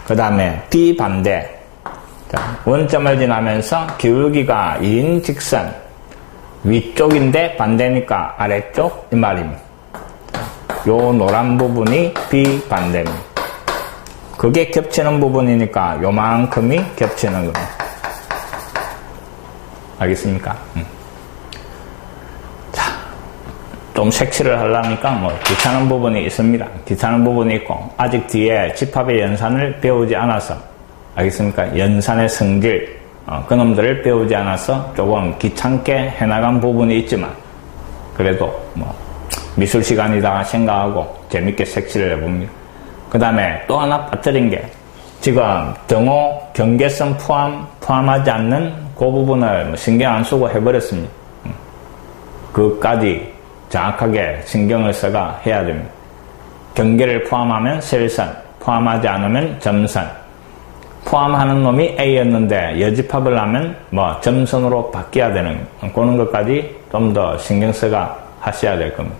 그 다음에 B 반대. 자, 원점을 지나면서 기울기가 2인 직선 위쪽인데 반대니까 아래쪽 이 말입니다. 요 노란 부분이 B 반대입니다. 그게 겹치는 부분이니까 요만큼이 겹치는 겁니다. 알겠습니까? 자, 좀 색칠을 하려니까 뭐 귀찮은 부분이 있습니다. 귀찮은 부분이 있고 아직 뒤에 집합의 연산을 배우지 않아서 알겠습니까? 연산의 성질 그놈들을 배우지 않아서 조금 귀찮게 해나간 부분이 있지만 그래도 뭐 미술 시간이다 생각하고 재밌게 색칠을 해봅니다. 그 다음에 또 하나 빠뜨린 게 지금 등호 경계선 포함하지 않는 그 부분을 신경 안 쓰고 해버렸습니다. 그까지 정확하게 신경을 써가 해야 됩니다. 경계를 포함하면 셀선, 포함하지 않으면 점선. 포함하는 놈이 A였는데 여집합을 하면 뭐 점선으로 바뀌어야 되는 그런 것까지 좀 더 신경 써가 하셔야 될 겁니다.